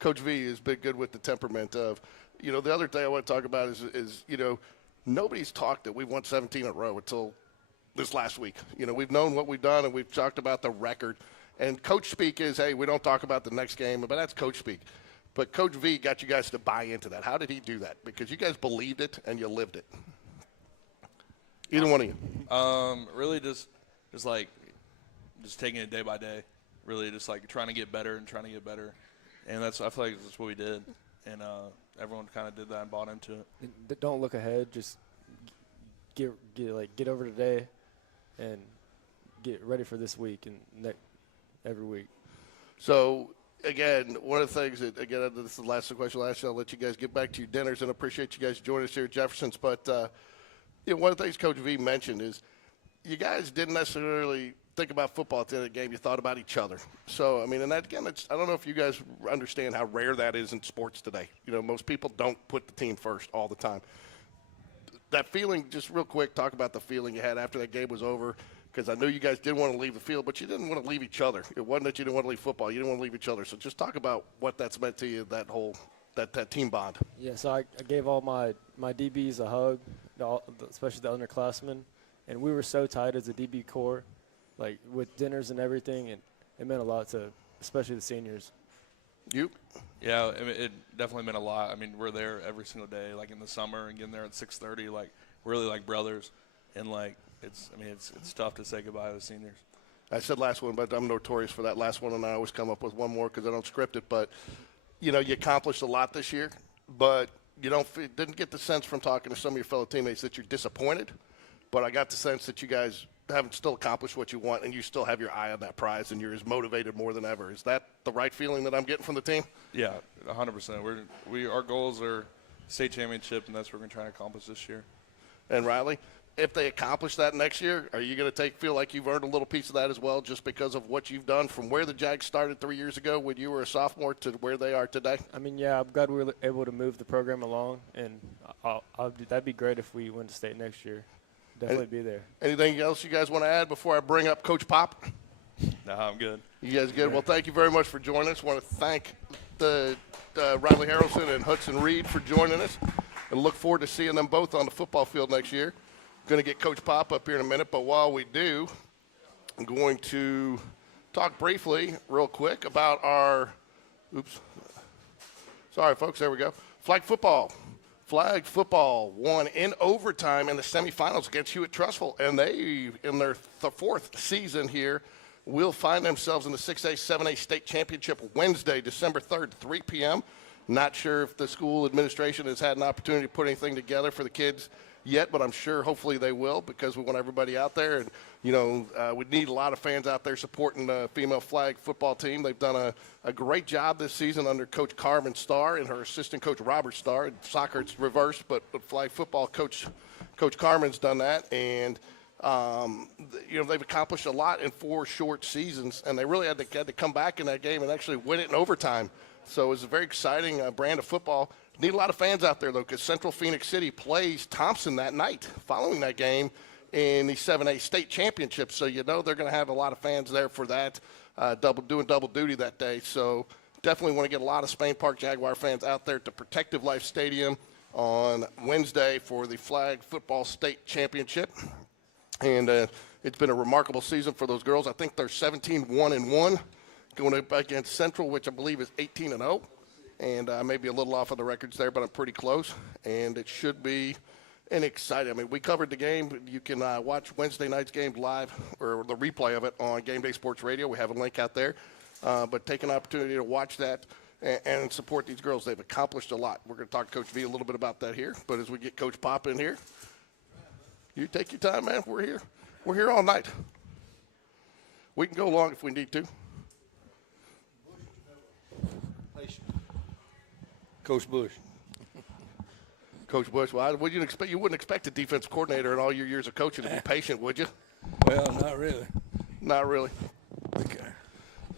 Coach V has been good with the temperament of, the other thing I want to talk about is nobody's talked that we won 17 in a row until this last week. We've known what we've done, and we've talked about the record. And coach speak is, hey, we don't talk about the next game, but that's coach speak. But Coach V got you guys to buy into that. How did he do that? Because you guys believed it and you lived it. Either one of you. Really just taking it day by day. Really just trying to get better. And I feel like that's what we did. And everyone kind of did that and bought into it. Don't look ahead. Just get over today and get ready for this week and every week. So, again, one of the things that, this is the last question I'll ask you. I'll let you guys get back to your dinners, and appreciate you guys joining us here at Jeffersons. But, one of the things Coach V mentioned is you guys didn't necessarily think about football at the end of the game. You thought about each other. So, and that, again, I don't know if you guys understand how rare that is in sports today. Most people don't put the team first all the time. That feeling, just real quick, talk about the feeling you had after that game was over, because I know you guys didn't want to leave the field, but you didn't want to leave each other. It wasn't that you didn't want to leave football. You didn't want to leave each other. So just talk about what that's meant to you, that team bond. Yeah, so I gave all my DBs a hug, especially the underclassmen, and we were so tight as a DB core, with dinners and everything, and it meant a lot to especially the seniors. You? Yeah, I mean, it definitely meant a lot. I mean, we're there every single day, like in the summer, and getting there at 6:30, like really like brothers, and like it's tough to say goodbye to the seniors. I said last one, but I'm notorious for that last one, and I always come up with one more because I don't script it. But, you accomplished a lot this year, but you didn't get the sense from talking to some of your fellow teammates that you're disappointed. But I got the sense that you guys haven't still accomplished what you want, and you still have your eye on that prize, and you're as motivated more than ever. Is that the right feeling that I'm getting from the team? Yeah, 100%. Our goals are state championship, and that's what we're going to try to accomplish this year. And Riley, if they accomplish that next year, are you going to feel like you've earned a little piece of that as well, just because of what you've done from where the Jags started 3 years ago when you were a sophomore to where they are today? I mean, yeah, I'm glad we were able to move the program along, and that'd be great if we win the state next year. Definitely be there. Anything else you guys want to add before I bring up Coach Pop? No, I'm good. You guys good? Well, thank you very much for joining us. I want to thank the Riley Harrelson and Hudson Reed for joining us, and look forward to seeing them both on the football field next year. Going to get Coach Pop up here in a minute, but while we do, I'm going to talk briefly, real quick, about our – oops. Sorry, folks. There we go. Flag football. Flag football won in overtime in the semifinals against Hewitt-Trussville, and they, in their fourth season here, will find themselves in the 6A, 7A state championship Wednesday, December 3rd, 3 p.m. Not sure if the school administration has had an opportunity to put anything together for the kids yet, but I'm sure hopefully they will, because we want everybody out there. And, we need a lot of fans out there supporting the female flag football team. They've done a great job this season under Coach Carmen Starr and her assistant coach Robert Starr. In soccer, it's reversed, but flag football, Coach Carmen's done that. And, they've accomplished a lot in 4 short seasons, and they really had to come back in that game and actually win it in overtime. So it was a very exciting brand of football. Need a lot of fans out there, though, because Central Phoenix City plays Thompson that night following that game in the 7A state championship. So they're going to have a lot of fans there for that, doing double duty that day. So definitely want to get a lot of Spain Park Jaguar fans out there to Protective Life Stadium on Wednesday for the flag football state championship. And it's been a remarkable season for those girls. I think they're 17-1-1 going up against Central, which I believe is 18-0. And I may be a little off of the records there, but I'm pretty close. And it should be an exciting. I mean, we covered the game. You can watch Wednesday night's game live, or the replay of it on GameDay Sports Radio. We have a link out there. But take an opportunity to watch that and support these girls. They've accomplished a lot. We're going to talk to Coach V a little bit about that here. But as we get Coach Pop in here, you take your time, man. We're here. We're here all night. We can go long if we need to. Coach Bush. Coach Bush, well, you wouldn't expect a defense coordinator in all your years of coaching to be patient, would you? Well, not really. Not really. Okay.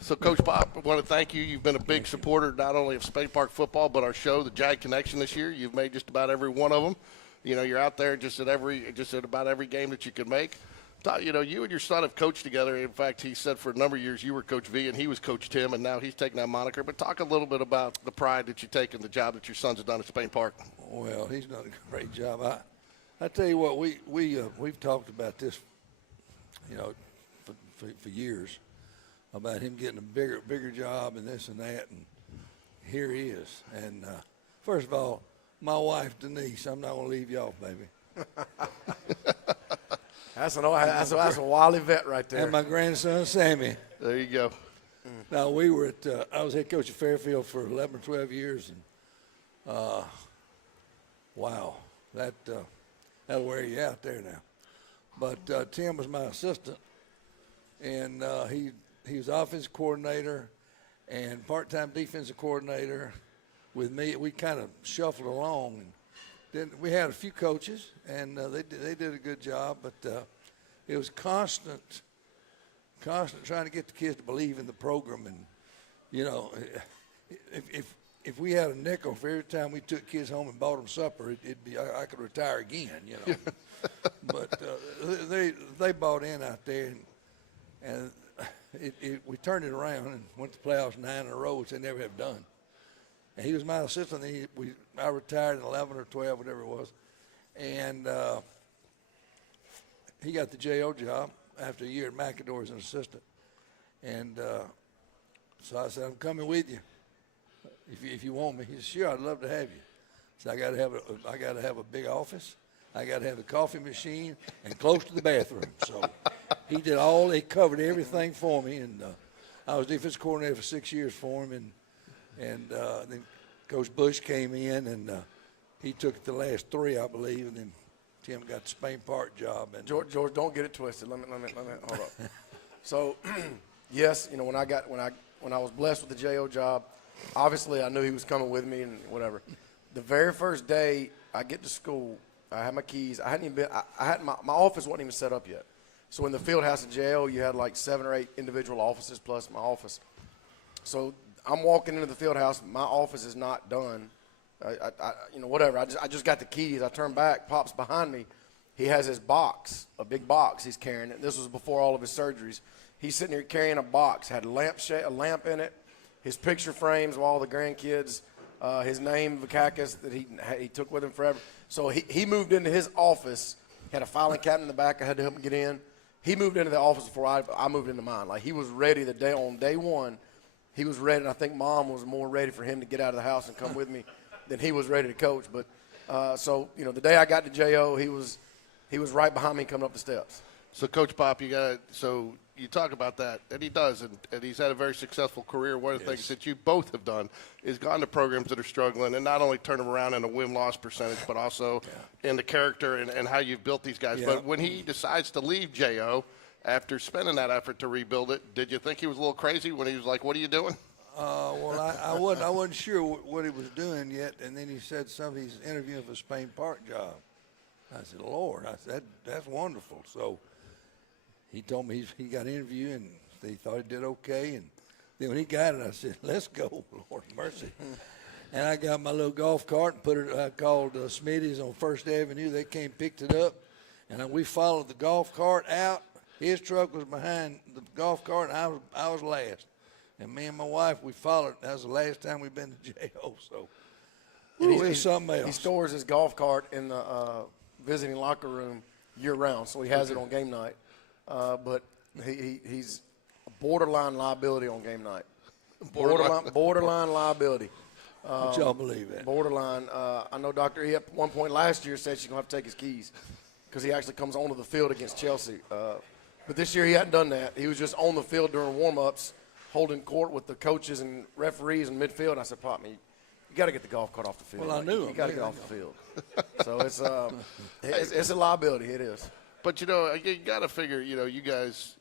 So, Coach Pop, I want to thank you. You've been a big supporter not only of Spain Park football, but our show, the Jag Connection, this year. You've made just about every one of them. You're out there just at about every game that you can make. You and your son have coached together. In fact, he said for a number of years you were Coach V and he was Coach Tim, and now he's taking that moniker. But talk a little bit about the pride that you take in the job that your sons have done at Spain Park. Well, he's done a great job. I tell you what, we've talked about this, for years, about him getting a bigger job and this and that, and here he is. And first of all, my wife Denise, I'm not gonna leave you off, baby. That's a wily vet right there. And my grandson Sammy. There you go. Now I was head coach at Fairfield for 11 or 12 years, and wow, that'll wear you out there now. But Tim was my assistant, and he was offensive coordinator and part-time defensive coordinator with me. We kind of shuffled along, and then we had a few coaches, and they did a good job, but it was constant trying to get the kids to believe in the program. And if we had a nickel for every time we took kids home and bought them supper, it'd be I could retire again, But they bought in out there, and we turned it around and went to playoffs 9 in a row, which they never have done. And he was my assistant. I retired in 11 or 12, whatever it was. And he got the JO job after a year at McAdoo as an assistant. And so I said, I'm coming with you. if you want me. He said, sure, I'd love to have you. So I got to have a big office. I got to have the coffee machine and close to the bathroom. So he covered everything for me. And I was defensive coordinator for 6 years for him. And then Coach Bush came in, and he took the last 3, I believe, and then Tim got the Spain Park job. And George, don't get it twisted. Let me hold up. So, yes, you know, when I was blessed with the JO job, obviously I knew he was coming with me and whatever. The very first day I get to school, I had my keys. I hadn't even been. I had my office wasn't even set up yet. So in the field house at JO, you had like 7 or 8 individual offices plus my office. So I'm walking into the field house. My office is not done. You know, whatever. I just got the keys. I turn back. Pop's behind me. He has his box, a big box he's carrying. This was before all of his surgeries. He's sitting here carrying a box. Had a lamp in it. His picture frames of all the grandkids. His name, Vakakis, that he took with him forever. So he moved into his office. He had a filing cabinet in the back. I had to help him get in. He moved into the office before I moved into mine. Like, he was ready on day one. He was ready, and I think Mom was more ready for him to get out of the house and come with me than he was ready to coach. But so, you know, the day I got to JO, he was right behind me coming up the steps. So, Coach Pop, you talk about that, and he does, and he's had a very successful career. One of the things that you both have done is gone to programs that are struggling and not only turn them around in a win-loss percentage, but also in the character and how you've built these guys. But when he decides to leave JO after spending that effort to rebuild it, did you think he was a little crazy when he was like, what are you doing? Well, I wasn't sure what he was doing yet, and then he said he's interviewing for the Spain Park job. I said, Lord, that's wonderful. So he told me he got an interview, and he thought he did okay. And then when he got it, I said, let's go, Lord mercy. And I got my little golf cart and put it, I called Smitty's on First Avenue. They came, picked it up, and we followed the golf cart out. His truck was behind the golf cart, and I was last. And me and my wife, we followed. That was the last time we've been to jail. So it was something else. He stores his golf cart in the visiting locker room year-round, so he has it on game night. But he's a borderline liability on game night. Borderline liability. Don't y'all believe that? Borderline. I know Dr. E at one point last year said she's going to have to take his keys because he actually comes onto the field against Chelsea. But this year he hadn't done that. He was just on the field during warm-ups, holding court with the coaches and referees in midfield. And I said, Pop, you got to get the golf cart off the field. Well, I knew him. You got to get off the field. So it's a liability. It is. But, you got to figure, you guys,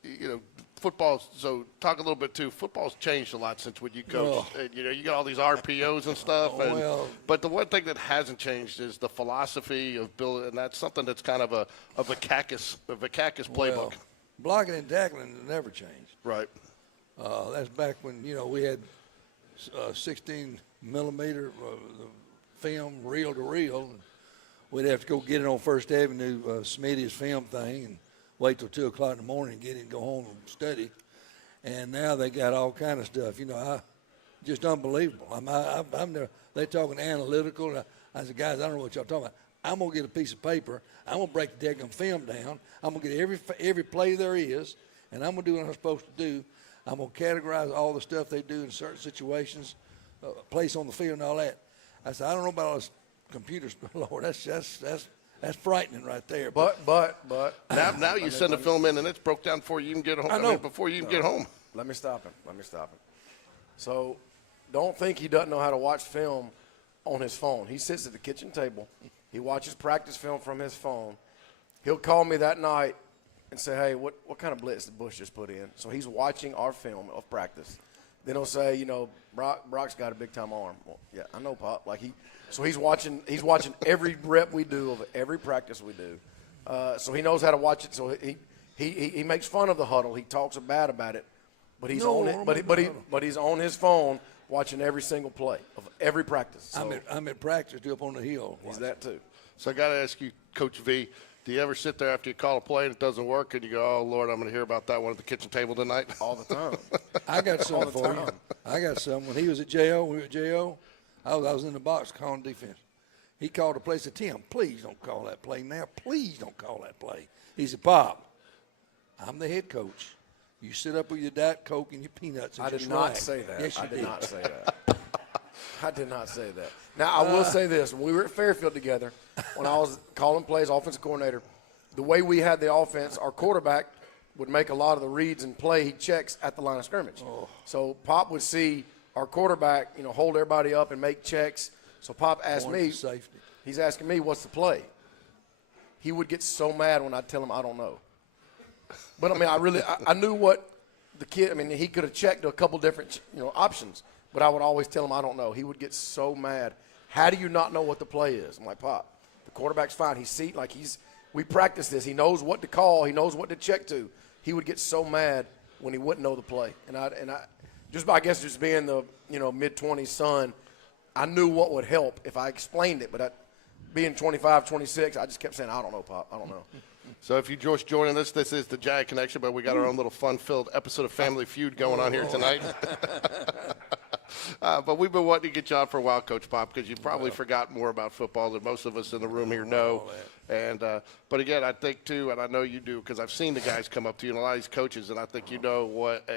football. So talk a little bit, too. Football's changed a lot since when you coached. Oh. You got all these RPOs and stuff. But the one thing that hasn't changed is the philosophy of building, and that's something that's kind of a Vakakis playbook. Well, blocking and tackling has never changed. Right. That's back when, we had 16-millimeter film reel to reel. We'd have to go get it on First Avenue, Smitty's film thing, and wait till 2 o'clock in the morning and get it and go home and study. And now they got all kind of stuff. Just unbelievable. They're talking analytical. I said, guys, I don't know what y'all talking about. I'm going to get a piece of paper. I'm going to break the daggum film down. I'm going to get every play there is, and I'm going to do what I'm supposed to do. I'm going to categorize all the stuff they do in certain situations, place on the field and all that. I said, I don't know about all this computer stuff, Lord. That's frightening right there. But now you send a film in and it's broke down before you even get home. I know. Before you even get home. Let me stop him. So don't think he doesn't know how to watch film on his phone. He sits at the kitchen table. He watches practice film from his phone. He'll call me that night and say, hey, what kind of blitz did Bush just put in? So he's watching our film of practice. Then he'll say, Brock's got a big-time arm. Well, yeah, I know, Pop. So he's watching every rep we do of every practice we do. So he knows how to watch it. So he makes fun of the huddle. He talks bad about it. But he's he's on his phone watching every single play of every practice. So I'm at practice, up on the hill. He's that too. So I got to ask you, Coach V, do you ever sit there after you call a play and it doesn't work and you go, oh, Lord, I'm going to hear about that one at the kitchen table tonight? All the time. I got something for you. I got something. When he was at JO, we were at JO, I was in the box calling defense. He called the play and said, Tim, please don't call that play now. Please don't call that play. He said, Pop, I'm the head coach. You sit up with your Diet Coke and your peanuts and I just did not relax. say that. Yes, you I did did. not say that. I did not say that. Now, I will say this. When we were at Fairfield together, when I was calling plays, offensive coordinator, the way we had the offense, our quarterback would make a lot of the reads and play. He checks at the line of scrimmage. So Pop would see our quarterback, hold everybody up and make checks. So Pop asked me, safety. he's asking me, what's the play? He would get so mad when I tell him I don't know. But, I knew what the kid, he could have checked a couple different, options. But I would always tell him I don't know. He would get so mad. How do you not know what the play is? I'm like, Pop, the quarterback's fine. We practice this. He knows what to call. He knows what to check to. He would get so mad when he wouldn't know the play. And I guess just being the, mid-20s son, I knew what would help if I explained it. But being 25, 26, I just kept saying, I don't know, Pop. I don't know. So if you're just joining us, this is the Jag Connection, but we got our own little fun-filled episode of Family Feud going on here tonight. But we've been wanting to get you on for a while, Coach Pop, because you probably forgot more about football than most of us in the room here know. And but again, I think too, and I know you do, because I've seen the guys come up to you and a lot of these coaches, and I think you know what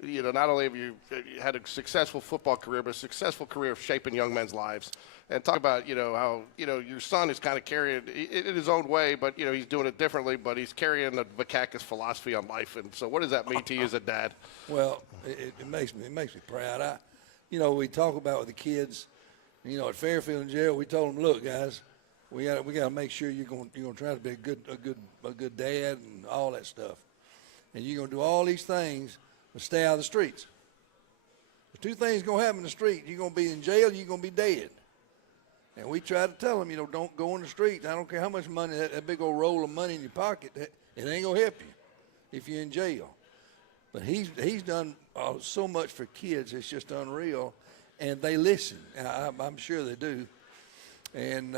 not only have you had a successful football career, but a successful career of shaping young men's lives. And talk about, how, your son is kind of carrying it in his own way, but, he's doing it differently, but he's carrying the Vakakis philosophy on life. And so what does that mean to you as a dad? Well, it makes me proud. We talk about with the kids, at Fairfield and jail, we told them, look, guys, we got to make sure you're going to try to be a good dad and all that stuff. And you're going to do all these things, but stay out of the streets. There's two things going to happen in the street. You're going to be in jail, you're going to be dead. And we try to tell them, don't go in the street. I don't care how much money, that big old roll of money in your pocket, it ain't going to help you if you're in jail. But he's done so much for kids, it's just unreal. And they listen. I'm sure they do. And,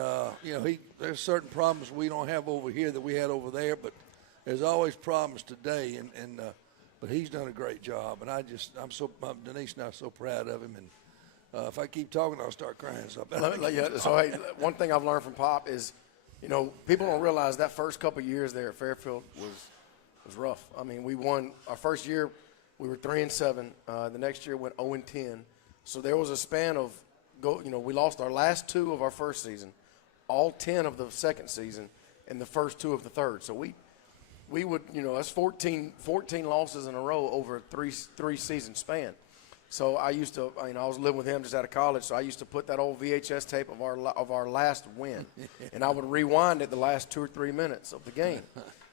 there's certain problems we don't have over here that we had over there, but there's always problems today. But he's done a great job. And Denise and I are so proud of him. And if I keep talking, I'll start crying. One thing I've learned from Pop is, people don't realize that first couple of years there at Fairfield was rough. We won our first year, we were 3-7. The next year went 0-10. So there was a span of we lost our last 2 of our first season, all 10 of the second season, and the first 2 of the third. So we would, that's 14 losses in a row over a three season span. So I used to, I was living with him just out of college, so I used to put that old VHS tape of our last win, and I would rewind it the last 2 or 3 minutes of the game,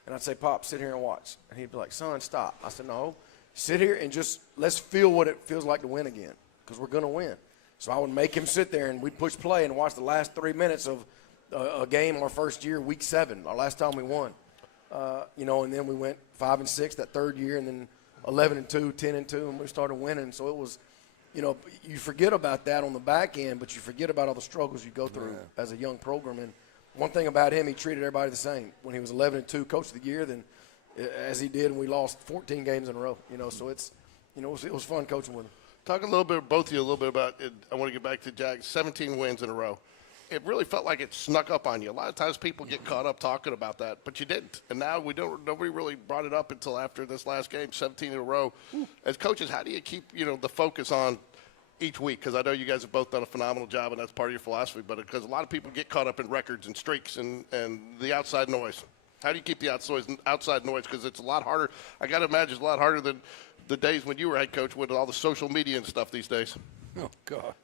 and I'd say, Pop, sit here and watch, and he'd be like, son, stop. I said, no, sit here and just let's feel what it feels like to win again, because we're going to win. So I would make him sit there, and we'd push play and watch the last 3 minutes of a game our first year, week 7, our last time we won, and then we went 5-6 that third year, and then 11-2, 10-2, and we started winning. So it was, you forget about that on the back end, but you forget about all the struggles you go through as a young program. And one thing about him, he treated everybody the same. When he was 11-2 coach of the year, then as he did, and we lost 14 games in a row. So it's, it was fun coaching with him. Talk a little bit, both of you, a little bit about it. I want to get back to Jags. 17 wins in a row. It really felt like it snuck up on you. A lot of times people get caught up talking about that, but you didn't. And now nobody really brought it up until after this last game, 17 in a row. As coaches, how do you keep, the focus on each week? Because I know you guys have both done a phenomenal job, and that's part of your philosophy, but because a lot of people get caught up in records and streaks and the outside noise. How do you keep the outside noise? Because it's a lot harder. I got to imagine it's a lot harder than the days when you were head coach with all the social media and stuff these days. Oh, God.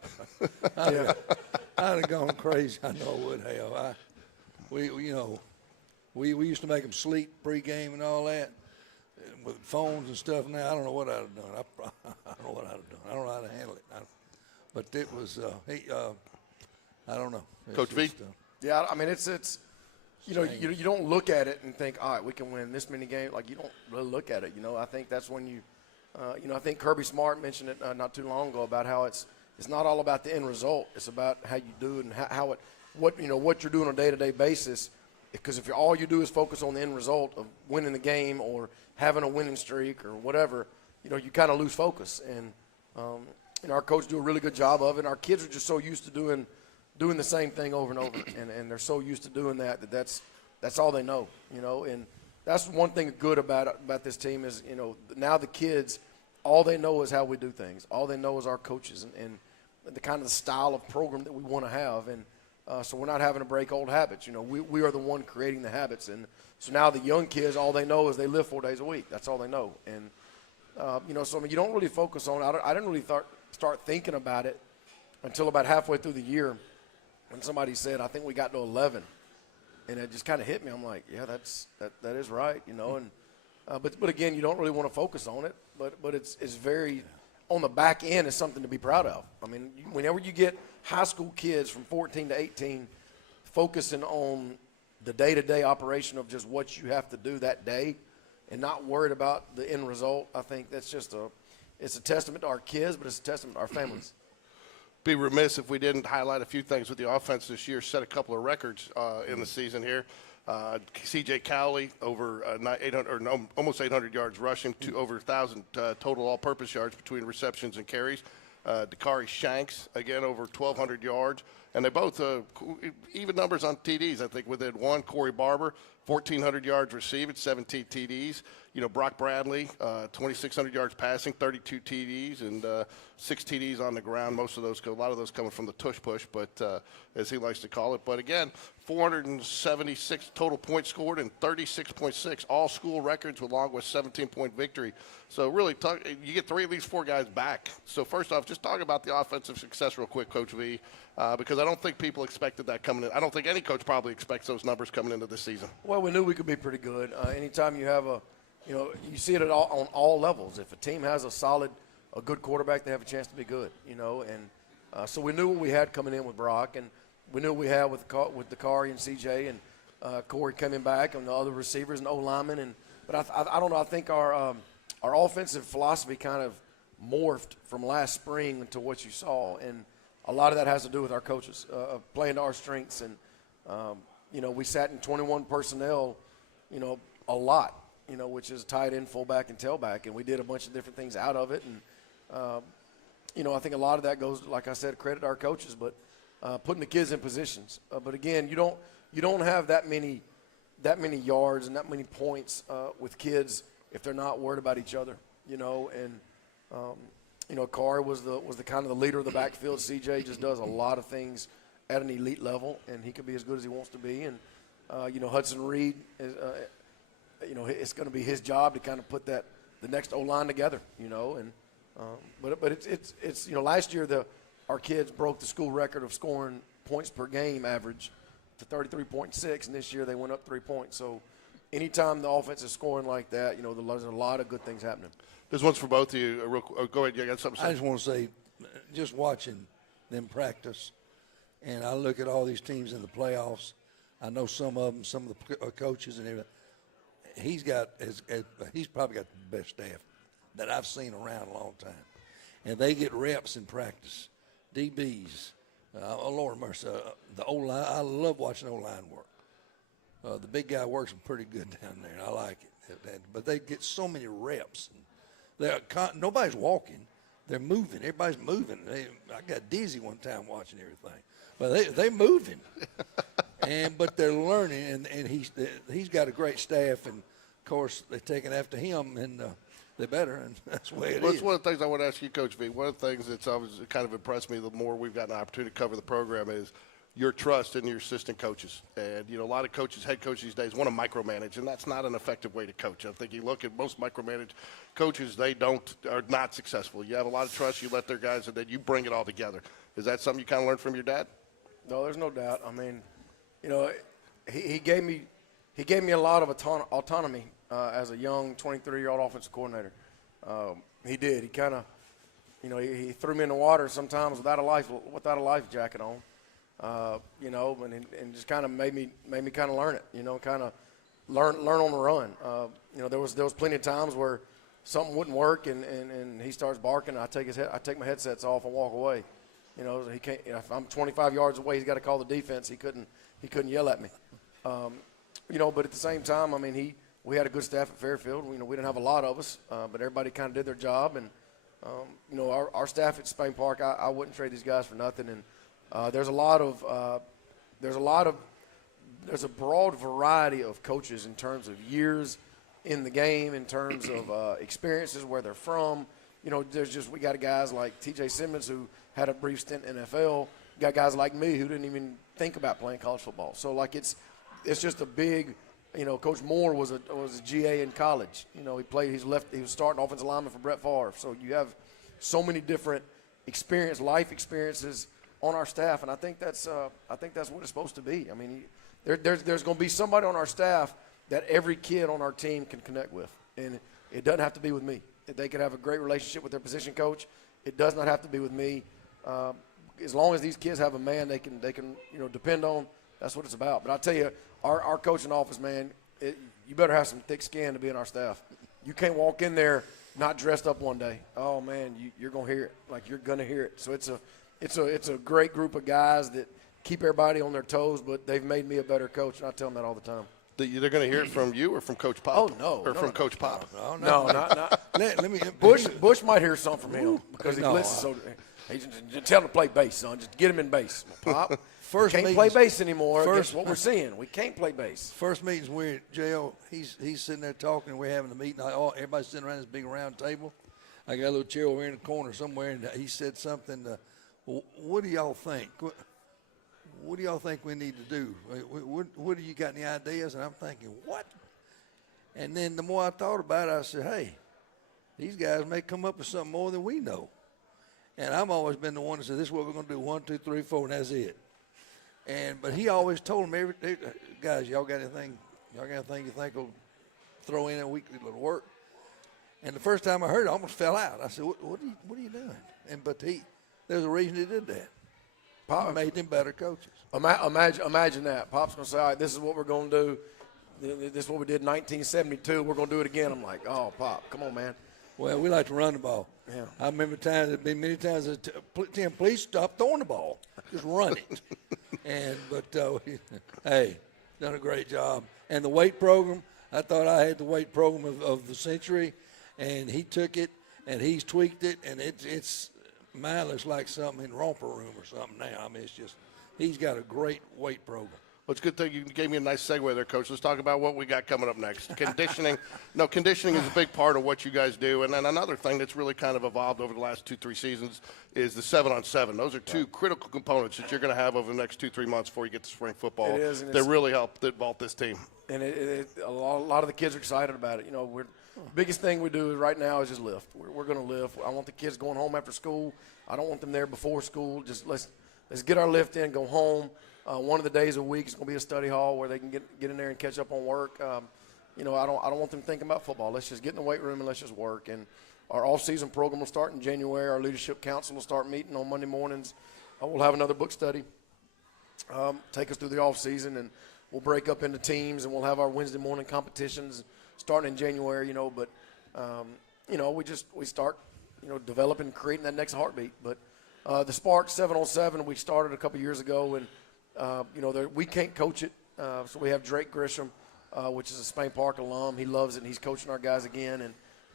I'd have gone crazy. I know I would have. We used to make them sleep pregame and all that with phones and stuff. Now, I don't know what I'd have done. I don't know what I'd have done. I don't know how to handle it. But it was, I don't know. Coach V? Yeah, it's you don't look at it and think, all right, we can win this many games. Like, you don't really look at it. I think that's when you I think Kirby Smart mentioned it not too long ago about how it's not all about the end result. It's about how you do it and what you're doing on a day-to-day basis. Because if all you do is focus on the end result of winning the game or having a winning streak or whatever, you kind of lose focus. And our coaches do a really good job of it. And our kids are just so used to doing the same thing over and over, and they're so used to doing that's all they know. And that's one thing good about this team is, now the kids, all they know is how we do things. All they know is our coaches. And the kind of the style of program that we want to have. And so we're not having to break old habits. You know, we are the one creating the habits. And so now the young kids, all they know is they live 4 days a week. That's all they know. And, you know, so I mean, you don't really focus on it. I didn't really start thinking about it until about halfway through the year when somebody said, I think we got to 11. And it just kind of hit me. I'm like, yeah, that is right, you know. And but again, you don't really want to focus on it. But it's very on the back end is something to be proud of. I mean, whenever you get high school kids from 14 to 18 focusing on the day-to-day operation of just what you have to do that day and not worried about the end result, I think that's just it's a testament to our kids, but it's a testament to our families. Be remiss if we didn't highlight a few things with the offense this year. Set a couple of records in the season here. C.J. Cowley over 800 or no, almost 800 yards rushing, to over 1,000 total all-purpose yards between receptions and carries. Dakari Shanks again over 1,200 yards, and they both even numbers on TDs. I think within one. Corey Barber 1,400 yards receiving, 17 TDs. You know, Brock Bradley 2,600 yards passing, 32 TDs, and 6 TDs on the ground. Most of those, a lot of those coming from the tush push, but as he likes to call it. But again, 476 total points scored and 36.6 all school records, along with 17-point victory. So really, you get 3 of these 4 guys back. So first off, just talk about the offensive success real quick, Coach V, because I don't think people expected that coming in. I don't think any coach probably expects those numbers coming into this season. Well, we knew we could be pretty good. Anytime you have you know, you see it on all levels. If a team has a good quarterback, they have a chance to be good, you know. And so we knew what we had coming in with Brock, and we knew what we had with Dakari and CJ and Corey coming back and the other receivers and O-linemen. But I don't know. I think our offensive philosophy kind of morphed from last spring to what you saw, and a lot of that has to do with our coaches playing to our strengths. And you know, we sat in 21 personnel, you know, a lot. You know, which is tight end, fullback, and tailback, and we did a bunch of different things out of it. And you know, I think a lot of that goes, like I said, credit our coaches, but putting the kids in positions. But again, you don't have that many yards and that many points with kids if they're not worried about each other. You know, and you know, Carr was the kind of the leader of the backfield. CJ just does a lot of things at an elite level, and he could be as good as he wants to be. And you know, Hudson Reed is. You know, it's going to be his job to kind of put the next O-line together, you know. And but it's you know, last year our kids broke the school record of scoring points per game average to 33.6, and this year they went up 3 points. So anytime the offense is scoring like that, you know, there's a lot of good things happening. This one's for both of you. Go ahead. You got something to say? I just want to say, just watching them practice, and I look at all these teams in the playoffs. I know some of them, some of the coaches and everything. He's probably got the best staff that I've seen around a long time, and they get reps in practice. DBs, Lord mercy, the O-line. I love watching O-line work. The big guy works pretty good down there. I like it, but they get so many reps. Nobody's walking; they're moving. Everybody's moving. I got dizzy one time watching everything, but they moving. But they're learning, and he's got a great staff, and of course they're taking after him, and they're better, and that's the way it is. It's one of the things I want to ask you, Coach V. One of the things that's always kind of impressed me the more we've gotten an opportunity to cover the program is your trust in your assistant coaches. And you know, a lot of coaches, head coaches these days, want to micromanage, and that's not an effective way to coach. I think you look at most micromanage coaches, are not successful. You have a lot of trust, you let their guys, and then you bring it all together. Is that something you kind of learned from your dad? No, there's no doubt. I mean, you know, he gave me a lot of autonomy as a young 23-year-old offensive coordinator. He did. He kind of, you know, he threw me in the water sometimes without a life jacket on. You know, and just kind of made me kind of learn it. You know, kind of learn on the run. You know, there was plenty of times where something wouldn't work, and he starts barking. And I take my headsets off and walk away. You know, he can't. You know, if I'm 25 yards away, he's got to call the defense. He couldn't yell at me. You know, but at the same time, I mean, we had a good staff at Fairfield. You know, we didn't have a lot of us, but everybody kind of did their job. And you know, our staff at Spain Park, I wouldn't trade these guys for nothing. And there's a broad variety of coaches in terms of years in the game, in terms of experiences, where they're from, we got guys like T.J. Simmons who had a brief stint in NFL. Got guys like me who didn't even think about playing college football. So like it's just a big. Coach Moore was a GA in college. He was starting offensive lineman for Brett Favre. So you have so many different life experiences on our staff, and I think that's what it's supposed to be. I mean, there's going to be somebody on our staff that every kid on our team can connect with, and it doesn't have to be with me. They could have a great relationship with their position coach. It does not have to be with me. As long as these kids have a man they can depend on, that's what it's about. But I tell you, our coaching office, man, you better have some thick skin to be in our staff. You can't walk in there not dressed up one day. Oh man, you're gonna hear it. Like you're gonna hear it. So it's a great group of guys that keep everybody on their toes. But they've made me a better coach, and I tell them that all the time. They're going to hear it from you or from Coach Pop? Oh no, or from Coach Pop? No, not. Let me Bush might hear something from him because he No. blitzes. So just tell him to play bass, son. Just get him in bass. Pop. First Can't play meetings- bass anymore. first- That's what we're seeing. We can't play bass. First meetings we're at jail. He's sitting there talking. We're having a meeting. Everybody's sitting around this big round table. I got a little chair over here in the corner somewhere, and he said something. What do y'all think? What do y'all think we need to do? What do you got any ideas? And I'm thinking, what? And then the more I thought about it, I said, hey, these guys may come up with something more than we know. And I've always been the one that said, this is what we're going to do, 1, 2, 3, 4, and that's it. But he always told them, guys, y'all got anything you think will throw in a weekly little work? And the first time I heard it, I almost fell out. I said, what are you doing? But there's a reason he did that. Pop made them better coaches. Imagine that. Pop's going to say, all right, this is what we're going to do. This is what we did in 1972. We're going to do it again. I'm like, oh, Pop, come on, man. Well, we like to run the ball. Yeah. I remember there'd been many times that Tim, please stop throwing the ball. Just run it. Hey, done a great job. And the weight program, I thought I had the weight program of the century, and he took it and he's tweaked it, and it's mine looks like something in romper room or something now. I mean, it's just he's got a great weight program. Well, it's a good thing you gave me a nice segue there, Coach. Let's talk about what we got coming up next. Conditioning. Conditioning is a big part of what you guys do. And then another thing that's really kind of evolved over the last 2-3 seasons is the 7-on-7. Those are two critical components that you're going to have over the next 2-3 months before you get to spring football. It is, and that really help vault this team. And a lot of the kids are excited about it. Biggest thing we do right now is just lift. We're going to lift. I want the kids going home after school. I don't want them there before school. Just let's get our lift in, go home. One of the days a week is going to be a study hall where they can get in there and catch up on work. I don't want them thinking about football. Let's just get in the weight room and let's just work. And our off-season program will start in January. Our leadership council will start meeting on Monday mornings. We'll have another book study. Take us through the off-season, and we'll break up into teams, and we'll have our Wednesday morning competitions starting in January. But we start developing, creating that next heartbeat. But the Spark 7-on-7 we started a couple years ago, and we can't coach it, so we have Drake Grisham, which is a Spain Park alum. He loves it, and he's coaching our guys again. And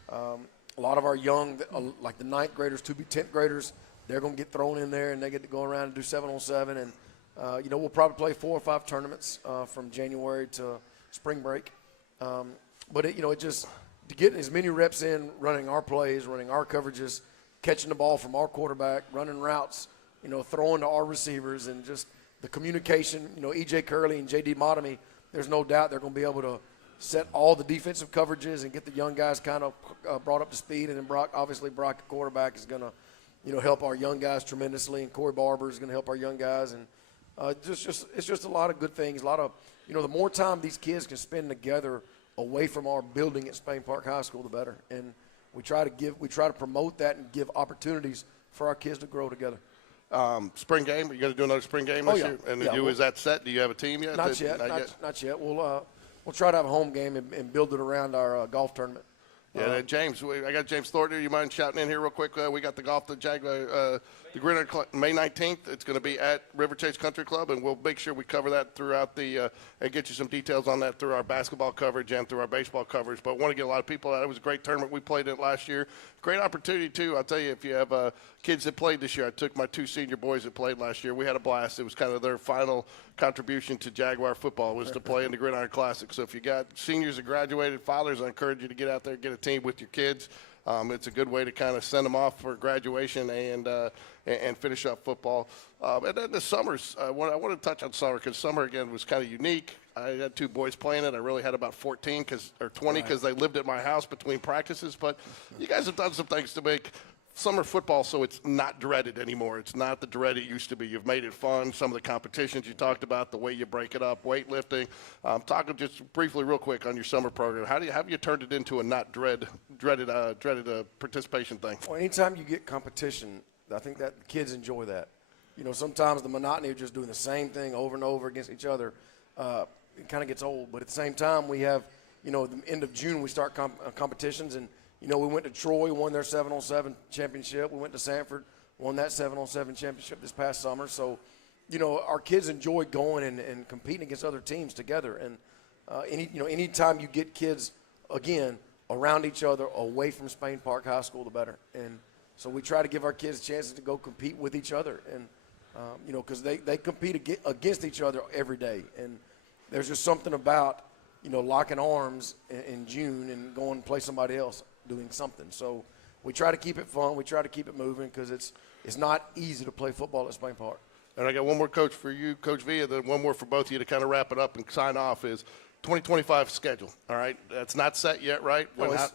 a lot of our young, like the 9th graders, to be 10th graders, they're going to get thrown in there, and they get to go around and do 7-on-7. And, we'll probably play 4 or 5 tournaments from January to spring break. But, it just to get as many reps in running our plays, running our coverages, catching the ball from our quarterback, running routes, throwing to our receivers, and just – the communication, E.J. Curley and J.D. Motomy, there's no doubt they're going to be able to set all the defensive coverages and get the young guys kind of brought up to speed. And then Brock, the quarterback, is going to, help our young guys tremendously. And Corey Barber is going to help our young guys. And it's just a lot of good things. A lot of, the more time these kids can spend together away from our building at Spain Park High School, the better. And we try to promote that and give opportunities for our kids to grow together. Spring game, are you going to do another spring game this year? And is that set? Do you have a team yet? Not yet. We'll try to have a home game and build it around our golf tournament. Yeah, James, I got James Thornton. You mind shouting in here real quick? We got the golf, the Jaguar, the Gridiron May 19th. It's going to be at River Chase Country Club, and we'll make sure we cover that throughout and get you some details on that through our basketball coverage and through our baseball coverage. But I want to get a lot of people out. It was a great tournament. We played it last year. Great opportunity, too. I'll tell you, if you have kids that played this year, I took my 2 senior boys that played last year. We had a blast. It was kind of their final contribution to Jaguar football was to play in the Gridiron Classic. So if you got seniors that graduated, fathers, I encourage you to get out there and get a team with your kids. It's a good way to kind of send them off for graduation and finish up football. And then the summers, I want to touch on summer because summer, again, was kind of unique. I had 2 boys playing it. I really had about 14 or 20 because they lived at my house between practices. But you guys have done some things to make summer football so it's not dreaded anymore. It's not the dread it used to be. You've made it fun. Some of the competitions you talked about, the way you break it up, weightlifting. Talking just briefly, real quick, on your summer program. How have you turned it into a not dreaded participation thing? Well, anytime you get competition, I think that kids enjoy that. You know, sometimes the monotony of just doing the same thing over and over against each other, it kind of gets old. But at the same time, we have, you know, the end of June we start competitions, and you know, we went to Troy, won their 7-on-7 championship. We went to Sanford, won that 7-on-7 championship this past summer. So, you know, our kids enjoy going and competing against other teams together. And anytime you get kids again around each other, away from Spain Park High School, the better. And so we try to give our kids chances to go compete with each other, and you know, because they compete against each other every day. And there's just something about, you know, locking arms in June and going and play somebody else doing something. So we try to keep it fun. We try to keep it moving because it's not easy to play football at Spain Park. And I got one more, Coach, for you, Coach V, and then one more for both of you to kind of wrap it up and sign off is 2025 schedule. All right, that's not set yet, right?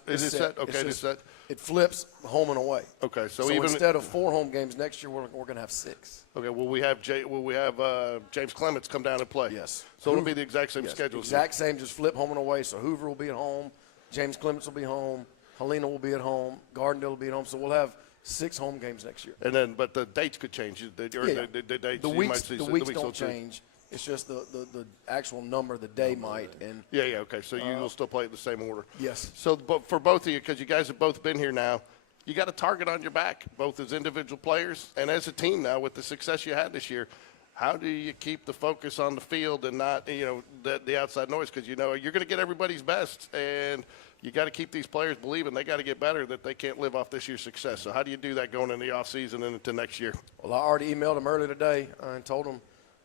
Is it set? Okay, it's set. It flips home and away. Okay, so even instead of 4 home games next year, we're going to have 6. Okay, will we have James Clements come down and play? Yes. So it'll be the exact same schedule. Exact same, just flip home and away. So Hoover will be at home, James Clements will be home, Helena will be at home, Gardendale will be at home. So we'll have 6 home games next year. And then, but the dates could change. The dates, the weeks don't change. It's just the actual number, the day might. And yeah, okay. So you will still play in the same order. Yes. So, but for both of you, because you guys have both been here now, you got a target on your back, both as individual players and as a team now with the success you had this year. How do you keep the focus on the field and not, you know, the outside noise? Because, you know, you're going to get everybody's best, and you got to keep these players believing they got to get better, that they can't live off this year's success. So how do you do that going into the offseason and into next year? Well, I already emailed them earlier today and told them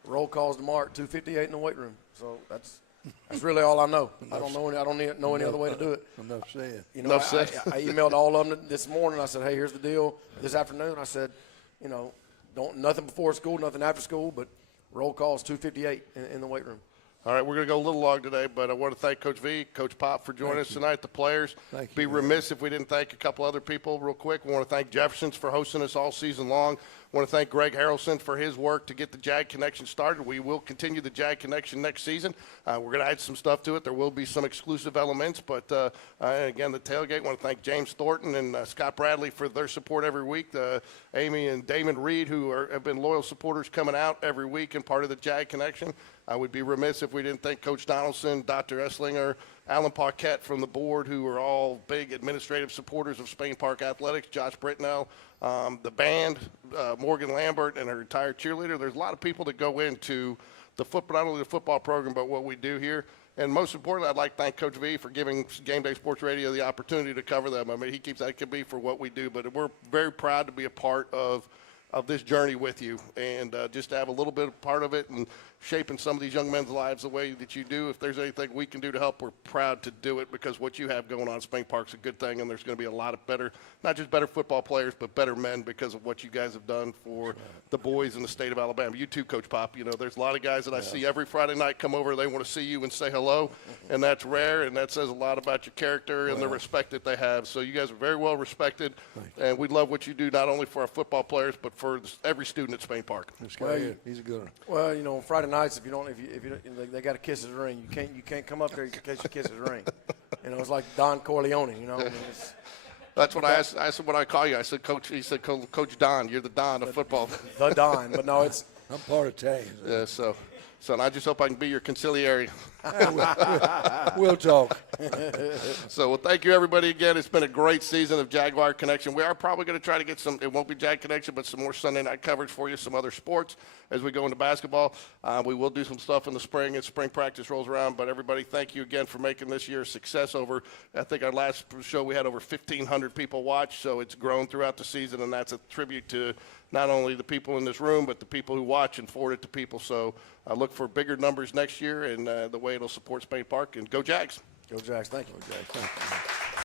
roll calls tomorrow at 2:58 in the weight room. So that's really all I know. I don't know any other way to do it. Enough said. You know, I emailed all of them this morning. I said, hey, here's the deal. This afternoon, I said, you know, nothing before school, nothing after school, but roll calls 2:58 in the weight room. All right, we're going to go a little long today, but I want to thank Coach V, Coach Pop for joining us tonight, the players. Thank you. Be remiss if we didn't thank a couple other people real quick. We want to thank Jeffersons for hosting us all season long. I want to thank Greg Harrelson for his work to get the Jag Connection started. We will continue the Jag Connection next season. We're going to add some stuff to it. There will be some exclusive elements, but again, the tailgate. I want to thank James Thornton and Scott Bradley for their support every week. Amy and Damon Reed, who have been loyal supporters coming out every week and part of the Jag Connection. I would be remiss if we didn't thank Coach Donaldson, Dr. Esslinger, Alan Paquette from the board, who are all big administrative supporters of Spain Park Athletics, Josh Britnell, the band, Morgan Lambert, and her entire cheerleader. There's a lot of people that go into not only the football program, but what we do here. And most importantly, I'd like to thank Coach V for giving GameDay Sports Radio the opportunity to cover them. I mean, he keeps that could be for what we do, but we're very proud to be a part of this journey with you, and just to have a little bit of part of it and shaping some of these young men's lives the way that you do. If there's anything we can do to help, we're proud to do it, because what you have going on at Spain Park's a good thing, and there's going to be a lot of better, not just better football players, but better men because of what you guys have done for the boys in the state of Alabama. You too, Coach Pop. You know, there's a lot of guys that I see every Friday night come over. They want to see you and say hello, and that's rare, and that says a lot about your character and the respect that they have. So you guys are very well respected, and we love what you do, not only for our football players, but for every student at Spain Park. He's a good one. Well, you know, Friday nights, if you don't, they got to kiss his ring. You can't come up there in case you kiss his ring. You know, it's like Don Corleone. You know, I mean, that's what I asked. I said, "What I call you?" I said, "Coach." He said, "Coach Don. You're the Don of football." The Don, but no, it's. I'm part of Italian. Yeah, so I just hope I can be your conciliary. We'll talk. So, well, thank you, everybody, again. It's been a great season of Jaguar Connection. We are probably going to try to get some, it won't be Jag Connection, but some more Sunday night coverage for you, some other sports as we go into basketball. We will do some stuff in the spring as spring practice rolls around. But, everybody, thank you again for making this year a success. I think our last show we had over 1,500 people watch, so it's grown throughout the season, and that's a tribute to not only the people in this room, but the people who watch and forward it to people. So I look for bigger numbers next year, and the way it'll support Spain Park. And go Jags. Go Jags. Thank you. Thank you.